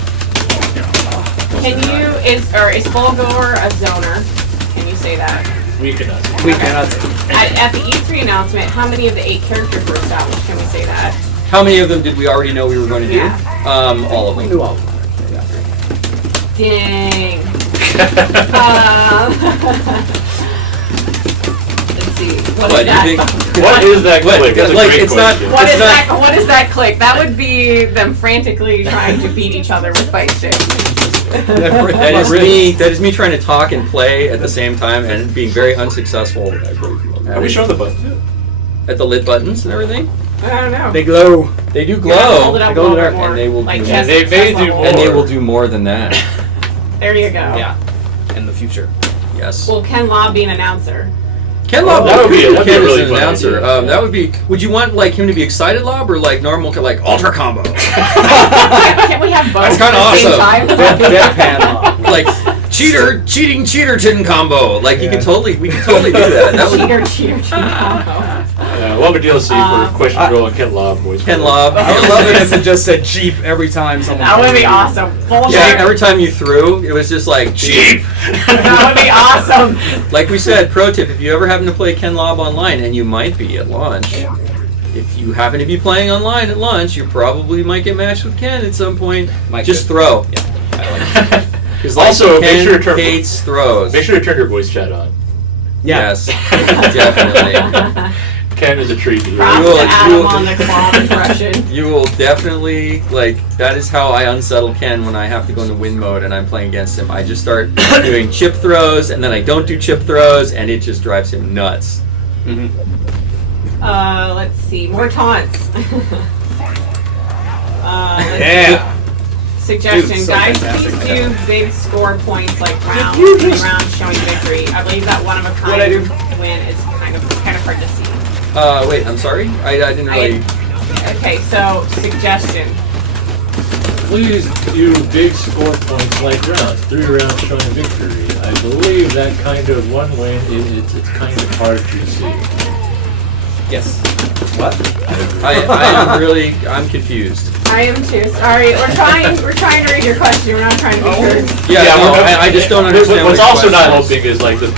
Is fulgore a zoner? Can you say that? We cannot. We cannot. At the E3 announcement, how many of the 8 characters were established? Can we say that? How many of them did we already know we were going to do? Yeah. All of We them. knew all of them. Yeah. Dang. Let's see. What What, is that? you think? What is that What? click? That's a Like, great it's not- question. What is It's that? What is that click? That would be them frantically trying to beat each other with fight sticks. That is me trying to talk and play at the same time and being very unsuccessful. Are we showing the button? At the lit buttons and everything? I don't know. They glow. They do You gotta hold glow. it up They go a little there, bit more, and they will like do- chest- and they may chest do level. more. And they will do more than that. There you go. Yeah. In the future. Yes. Will Ken Law be an announcer? Ken Lob. That would be Ken is really an fun announcer. idea. That would be. Would you want like him to be excited Lob or like normal, like ultra combo? Can't we have both That's kinda at the same awesome. time? Deadpan Lob. Like cheating cheaterton combo. Like we could totally do that. That would Cheater combo. We'll have a DLC for Question Girl and Ken Lob voice. Ken Lob. I would love it if it just said Jeep every time someone. That would be awesome. Full Yeah, name. every time you threw, it was just like cheap. That would be awesome. Like we said, pro tip: if you ever happen to play Ken Lob online, and you might be at launch, if you happen to be playing online at launch, you probably might get matched with Ken at some point. Just throw. Because Also, Ken make sure to turn hates throws. Make sure to turn your voice chat on. Yes, definitely. Ken is a treat. Props to Adam on the claw impression. You will definitely, like, that is how I unsettle Ken when I have to go into win mode and I'm playing against him. I just start doing chip throws, and then I don't do chip throws, and it just drives him nuts. Let's see. More taunts. Yeah. Suggestion, Dude, so guys, fantastic. please do big score points like rounds, showing victory. I believe that one of a What'd I kind do? win is kind of hard to see. Wait, I'm sorry? I didn't really... Okay, so suggestion. Please do big score points like rounds, 3 rounds showing victory. I believe that kind of one win it's kind of hard to see. Yes. What? I'm confused. I am too. Sorry, we're trying to read your question. We're not trying to be sure. Yeah, no, I just don't understand What's what also your not question helping is like the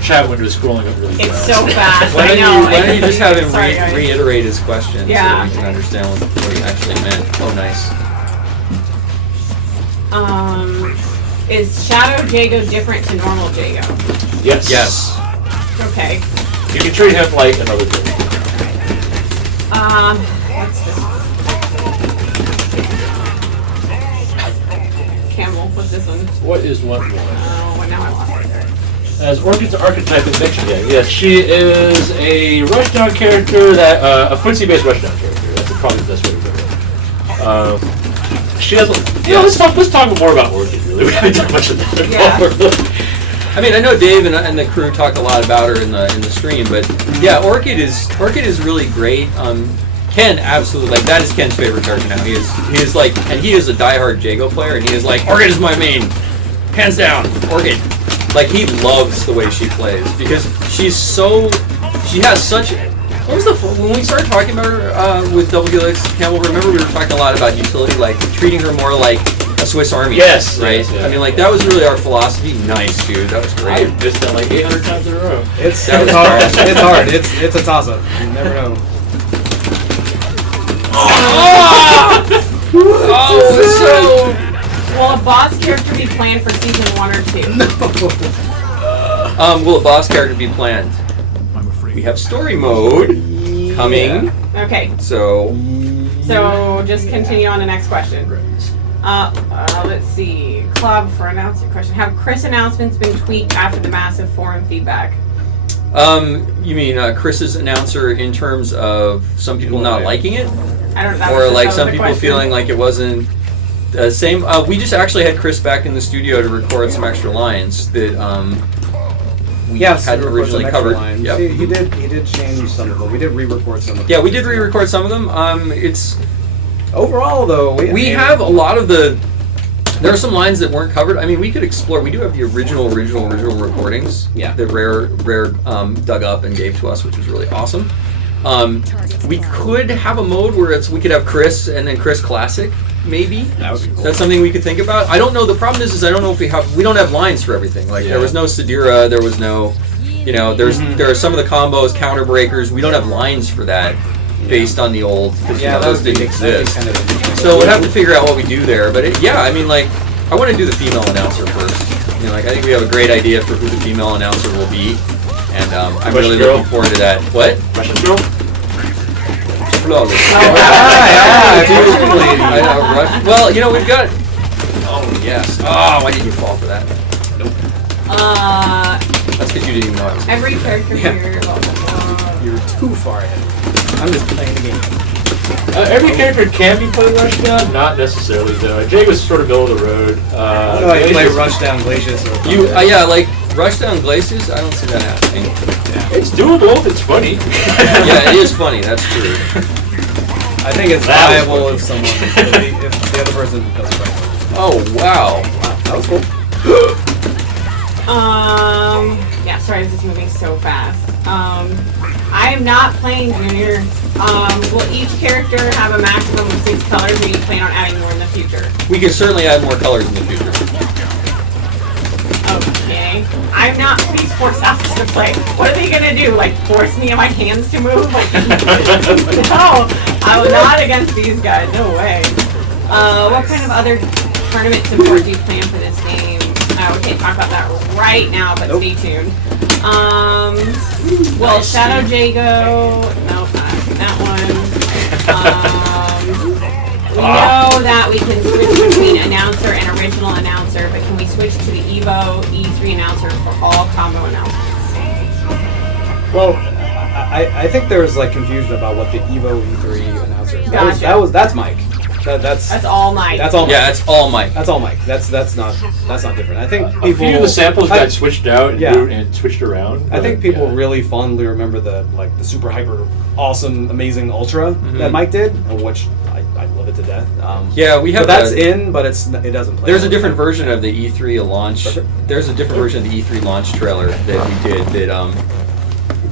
chat window is scrolling up really It's fast. so fast. Why I don't know. you just have him Sorry, guys. reiterate his question so Yeah. that we can understand what he actually meant? Oh, nice. Is Shadow Jago different to normal Jago? Yes. Yes. Okay. You can treat him like another thing. What's this? Campbell, what's this one? What is one more? Oh, now I lost it. As Orchid's archetype is mentioned here, yes, she is a rushdown character that a footsie-based rushdown character. That's probably the best way to put it. She has. Let's talk more about Orchid. Really, we haven't done much of that. Yeah. I mean, I know Dave and the crew talked a lot about her in the stream, but yeah, Orchid is really great. Ken absolutely, like, that is Ken's favorite character now. He is like, and he is a diehard Jago player, and he is like, Orchid is my main, hands down, Orchid. Like, he loves the way she plays because she has such. What was when we started talking about her with Double Helix, Campbell? Remember we were talking a lot about utility, like treating her more like a Swiss Army. Yes, right. yes, yeah. I mean, like, that was really our philosophy. Nice, dude. That was great. I've missed that like 800 times in a row. It's That was hard. fast. It's hard. It's a toss up. You never know. Will a boss character be planned for season 1 or 2? Will a boss character be planned? We have story mode coming. Okay, So just continue on the next question. Let's see. Club for announcement question. Have Chris announcements been tweaked after the massive forum feedback? you mean Chris's announcer in terms of some people not liking it? I don't know. Or like some people feeling like it wasn't the same. We just actually had Chris back in the studio to record some extra lines that we hadn't originally covered. Yep. He did change some of them. We did re-record some of them. Yeah, we did re-record some of them. It's overall though we have a lot of the. There are some lines that weren't covered. I mean, we could explore. We do have the original recordings. Yeah. That Rare dug up and gave to us, which was really awesome. We could have a mode where we could have Chris and then Chris Classic, maybe. That would be cool. That's something we could think about. I don't know. The problem is I don't know if we don't have lines for everything. Like there was no Sadira, there was no, there are some of the combos, counter breakers. We don't have lines for that based on the old, because those didn't exist. Kind of So we'll have to figure out what we do there. But I mean, like, I want to do the female announcer first. I think we have a great idea for who the female announcer will be, and I'm really looking forward to that. What? Russian girl? Flawless. Yeah. Well, we've got. Oh yes. Oh, why did you fall for that? Nope. That's because you didn't even know I was. Every character here. You're too far ahead. I'm just playing the game. Every character can be played Rushdown, not necessarily though. Jake was sort of middle of the road. No, you play Rushdown Glacius. Or Yeah, like Rushdown Glaciers. I don't see that happening. It's doable. It's funny. Yeah, it is funny. That's true. I think it's That was viable funny. if someone, if the other person doesn't play. Oh wow. That was cool. Yeah, sorry, this is moving so fast. I am not playing Junior. Will each character have a maximum of 6 colors, or do you plan on adding more in the future? We can certainly add more colors in the future. Okay. I'm not please force Alex to play. What are they gonna do? Like force me and my hands to move? Like no, I'm not against these guys. No way. What kind of other tournament support do you plan for this game? We can't talk about that right now, but stay tuned. Well, Shadow Jago. Nope, not that one. We know that we can switch between announcer and original announcer, but can we switch to the Evo E3 announcer for all combo announcements? Well, I think there was like confusion about what the Evo E3 announcer is. Gotcha. That's Mike. That's all Mike. That's all Mike. Yeah, it's all Mike. That's all Mike. That's not different. I think A people. few of the samples got switched out and, Yeah. moved and switched around. I think but, people yeah. really fondly remember the super hyper awesome amazing Ultra that Mike did, which I love it to death. Yeah, we have. But that's in, but it doesn't play. There's a different version of the E3 launch. Perfect. There's a different version of the E3 launch trailer that we did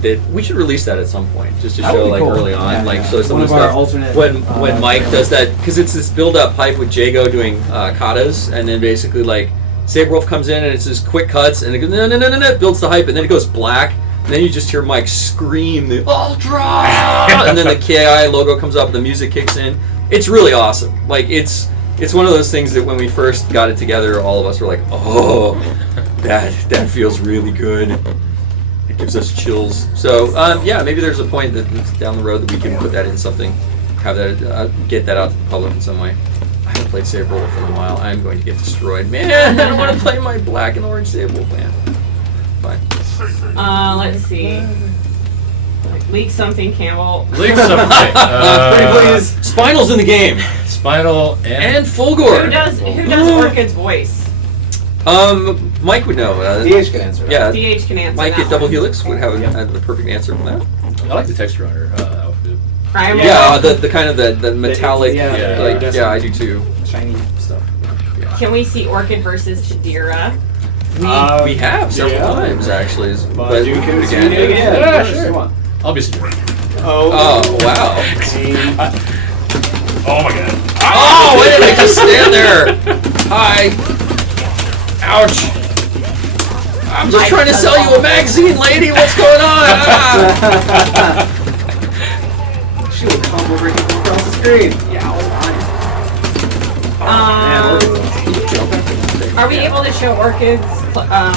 that we should release that at some point just to That would show be like cool. early on, Yeah, like yeah. so some One of the of our stuff alternate, when Mike does that because it's this build up pipe with Jago doing katas and then basically like Saberwolf comes in and it's just quick cuts and it goes no, it builds the hype and then it goes black and then you just hear Mike scream the Ultra and then the KI logo comes up and the music kicks in. It's really awesome. Like it's one of those things that when we first got it together, all of us were like, oh, that feels really good. It gives us chills. So yeah, maybe there's a point that down the road that we can put that in something, have that get that out to the public in some way. I haven't played Saberwolf in a while. I'm going to get destroyed. Man, I don't want to play my black and orange Saberwolf, man. Fine. Let's see. Leak something, Campbell. Leak something. Pretty please. Spinal's in the game. Spinal And fulgore. Who does Orchid's voice? Mike would know. DH can answer. Yeah. DH can answer Mike that at Double one. Helix would have a perfect answer for that. I like the texture on her outfit. Primal. Yeah, the kind of the metallic. yeah, I do too. Shiny stuff. Can we see Orchid versus Tadira? We have several times actually, but you we can do see it it again. again. Yeah, Sure. sure. Come on. I'll be super. Oh wow! Oh my god. Oh, why did I just stand there? Hi. Ouch. I'm just trying to sell you a magazine, lady. What's going on? She will come over and across the screen. Yeah, Are we able to show Orchid's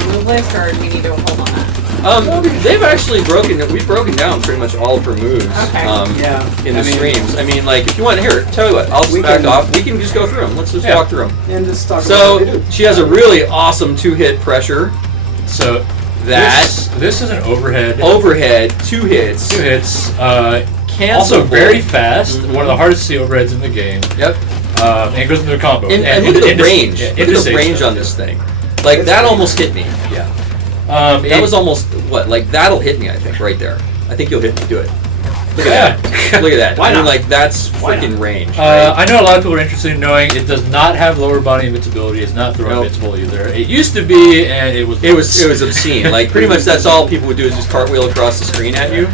move list, or do we need to hold on that? They've actually we've broken down pretty much all of her moves. Okay. In the streams. I mean, like, if you want to hear it, tell you what, I'll just back off. We can just go through them. Let's just walk through them. And just talk about So, what they do. she has a really awesome 2-hit pressure. So this is an overhead. Overhead, 2 hits. 2 hits. Cancelable. Also very fast. One of the hardest to see overheads in the game. Yep. And it goes into a combo. And look at the range. Look at the range on this thing. Like, that almost hit me. Yeah. That was almost, what, like, that'll hit me, I think, right there. I think you'll hit me. Do it. Look at that. Look at that. Why not? Like, that's freaking range. Right? I know a lot of people are interested in knowing it does not have lower body invincibility. It's not throw Nope. invincible either. It used to be, and it was. It was obscene. Like, pretty much that's all people would do is just cartwheel across the screen at you,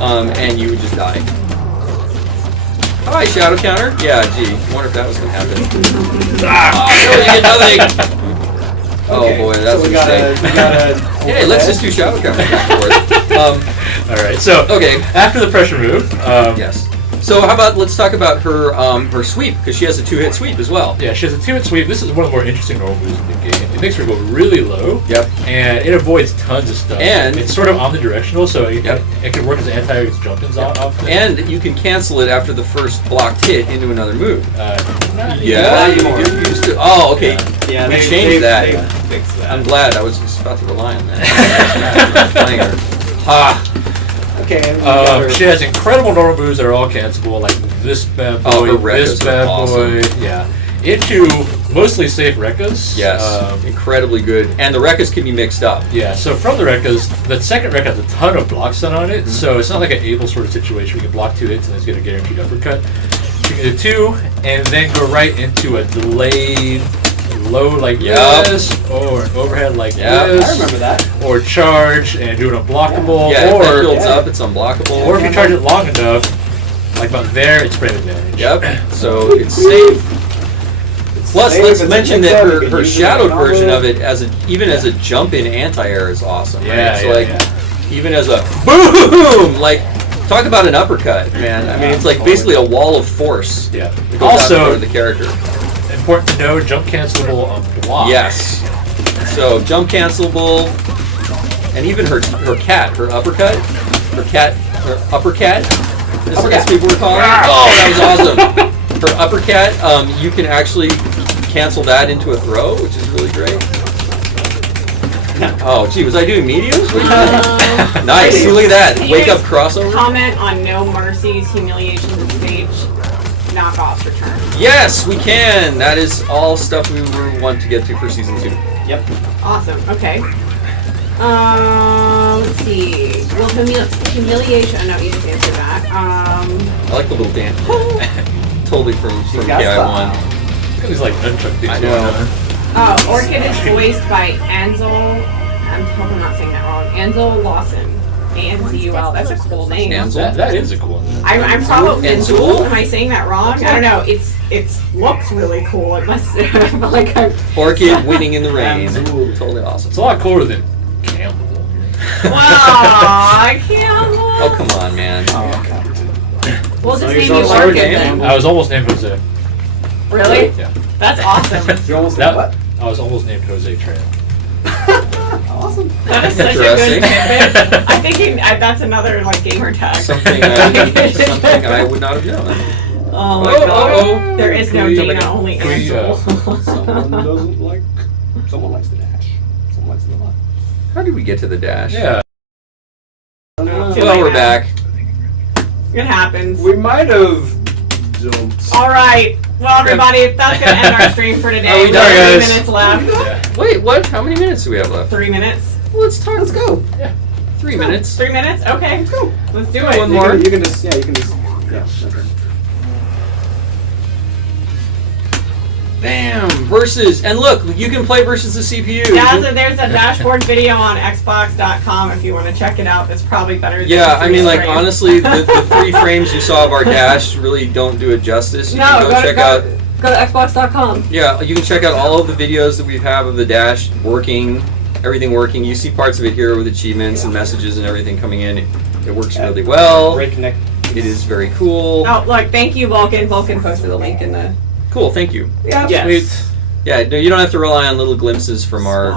and you would just die. Hi, shadow counter. Yeah, gee, I wonder if that was gonna happen. Oh, you get nothing. Oh boy, that's so a mistake. Hey, let's just do shadow counter back and forth. All right. So Okay. after the pressure move. Yes. So how about let's talk about her her sweep because she has a 2-hit sweep as well. Yeah, she has a 2-hit sweep. This is one of the more interesting normal moves in the game. It makes her go really low. Yep. And it avoids tons of stuff. And it's sort of omnidirectional, so it Yep. can work as anti jump-ins off. And you can cancel it after the first blocked hit into another move. Not Yeah, anymore. you used to. Oh, okay. Yeah, we they changed that. They fixed that. I'm glad. I was just about to rely on that. Playing her. Ha! Okay. And we got her- She has incredible normal moves that are all cancelable, like this bad boy, Oh, her this Rekkas are bad awesome. boy. Yeah. Into mostly safe Rekkas. Yes, incredibly good. And the Rekkas can be mixed up. Yeah, so from the Rekkas, the second Rekka has a ton of blocks done on it, so it's not like an able sort of situation where you can block 2 hits and it's going to guaranteed uppercut. You can do 2, and then go right into a delayed low like this, or an overhead like this. I remember that. Or charge and do an unblockable. Yeah, or if that builds up, it's unblockable. or if you charge it long enough, like about there, it's frame advantage. Yep, so it's safe. Plus, safe, let's it's a mention mix-up, that you her, can her use it shadowed on version it. of it, even as a jump-in anti-air is awesome. Yeah, right? So yeah, like, yeah. even as a boom, like, talk about an uppercut, man. I mean, it's like basically a wall of force. Yeah. That goes out in front Also, of the character. important to know, jump cancelable on block. Yes. So jump cancelable, and even her cat, her uppercut, her uppercut. As people were calling it. Oh, that was awesome. Her uppercut, you can actually cancel that into a throw, which is really great. Oh, gee, was I doing mediums? What are you doing? Nice. Look at that. Can you Wake up guys crossover. Comment on No Mercy's Humiliations of Stage knockoff return. Yes, we can. That is all stuff we want to get to for season 2. Yep. Awesome. Okay. Let's see. Well, humiliation. Oh, no, you just answered that. I like the little dance. Totally from got KI1. Look at these like nunchuck things I going know. on. Orchid is voiced by Ansel. I hope I'm not saying that wrong. Ansel Lawson. A-N-Z-U-L. That's a cool name. Ansel? That is a cool one. I'm probably Ansel? Am I saying that wrong? I don't know. It looks really cool. It must. I feel like I'm. Orchid winning in the rain. Ansel. Totally awesome. It's a lot cooler than Campbell. Wow, I can't. Oh, come on, man. Oh, okay. We'll So just you're name so you sorry, Orchid Dan. then. I was almost named Jose. Really? Yeah. That's awesome. You almost That, what? I was almost named Jose Tran. Awesome. That is such a Interesting. good tidbit. I'm thinking that's another like gamer tag. Something I would not have known. Oh my Oh, god. oh. There is no Can we- Dana, only can we, Ansel. Someone doesn't like. Someone likes the dash. Someone likes the lot. How did we get to the dash? Yeah. Well, we're back. It happens. We might have jumped. All right. Well, everybody, that's gonna end our stream for today. Are we We done, have 3 guys? minutes left. Yeah. Wait, what? How many minutes do we have left? 3 minutes. Let's talk. Let's go. 3 minutes. 3 minutes. Okay. Let's go. Let's do One it. more. You can just. Yeah. You can just. Yeah. Okay. Bam! Versus, and look, you can play versus the CPU. Yeah, so there's a dashboard video on Xbox.com if you want to check it out. That's probably better than Yeah, the I mean, like, frame. honestly, the 3 frames you saw of our dash really don't do it justice. You No, can go check to, out. go to Xbox.com. Yeah, you can check out all of the videos that we have of the dash working, everything working. You see parts of it here with achievements and messages and everything coming in. It works really well. Breakneck. It is very cool. Oh, look, thank you, Vulcan. Vulcan posted a link in the. Cool, thank you. Yeah. Yes. Yeah, no, you don't have to rely on little glimpses from our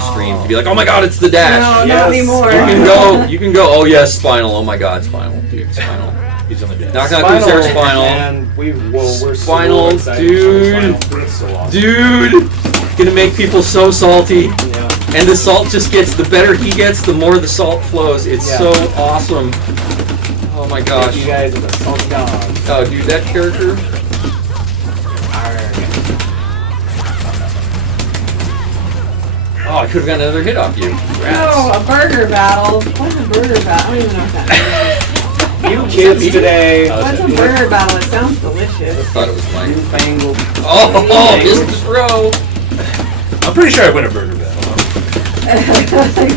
stream to be like, oh my god, it's the dash. No, Yes. not anymore. You can go, oh yes, Spinal, oh my god, Spinal, dude, Spinal. He's on the dash. Knock knock, who's there, Spinal, Spinal? And we're Spinal, so excited dude. for Spinal. It's so awesome. Dude, gonna make people so salty. Yeah. And the salt just gets, the better he gets, the more the salt flows. It's Yeah. so awesome. Oh my gosh. Thank you guys are the salt gods. Oh, dude, that character. Oh, I could have gotten another hit off you. No, a burger battle. What's a burger battle? I don't even know what that You kids today. means. What's a burger battle? It sounds delicious. I thought it was mine. Newfangled. Oh, missed the throw. I'm pretty sure I win a burger battle.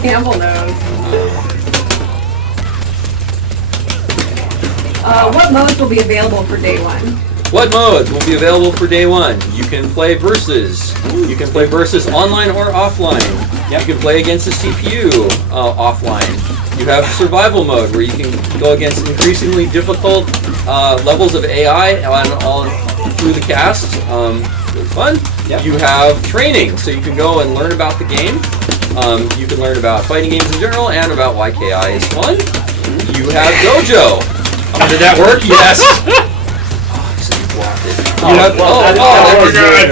Campbell knows. What modes will be available for day one? What modes will be available for day 1? You can play versus. You can play versus online or offline. Yep. You can play against the CPU offline. You have survival mode where you can go against increasingly difficult levels of AI all through the cast. Really fun. Yep. You have training, so you can go and learn about the game. You can learn about fighting games in general and about why KI is fun. You have Dojo. Did that work? Yes. You have, well, that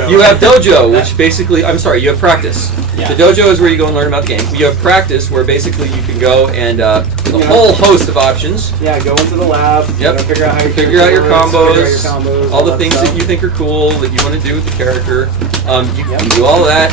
is you have Dojo, which basically, I'm sorry, you have practice. The dojo is where you go and learn about the game. You have practice, where basically you can go and with a whole host of options. Yeah, go into the lab. Yep. Figure out how you figure out your combos, all the that things stuff. that you think are cool that you want to do with the character. You can do all of that.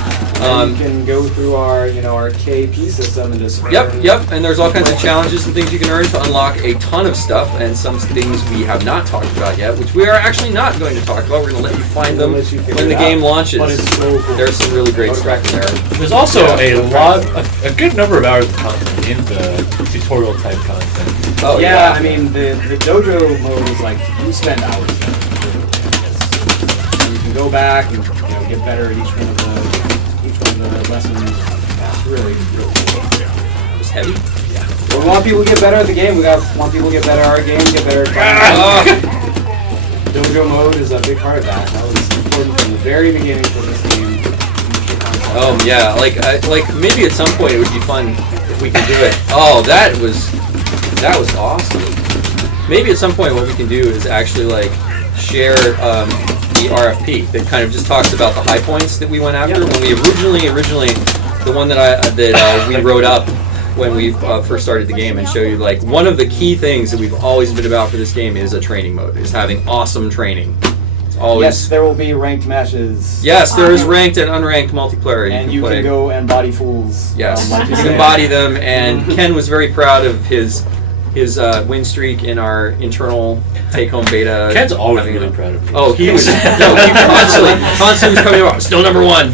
You can go through our KP system and just. Yep. And there's all kinds of challenges and things you can earn to unlock a ton of stuff, and some things we have not talked about yet, which we are actually not going to talk about. We're going to let you find them when the game launches. But it's so cool. There's some really great stuff in there. There's also a good number of hours of content in the tutorial type content. Oh yeah, I mean the dojo mode is like you spend hours. And you can go back and get better at each one of the lessons. It's really cool. It was heavy. Yeah. We want people to get better at the game. Want people to get better at our game, get better at dojo mode is a big part of that. That was important from the very beginning for this game. Oh yeah, like maybe at some point it would be fun if we could do it. Oh, that was awesome. Maybe at some point what we can do is actually like share the RFP that kind of just talks about the high points that we went after when we originally the one that we wrote up when we first started the game, and show you like one of the key things that we've always been about for this game is a training mode, is having awesome training. It's always, yes, there will be ranked matches. Yes, there is ranked and unranked multiplayer. And you can go and body fools. Yes, like you can body them, and Ken was very proud of his win streak in our internal take-home beta. Ken's always really proud of me. Oh, he was he constantly was coming up. Still number one.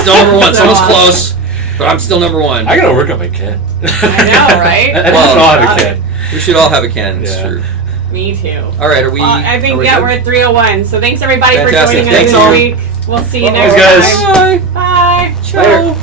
Still number one. Someone's close, but I'm still number one. I gotta work on my Ken. I know, right? I should all have a Ken. We should all have a Ken. It's true. Me too. All right, are we? I think we're at 3:01. So thanks everybody Fantastic. for joining us Thanks, this all. week. We'll see you Thanks, next guys. time. Bye. Later.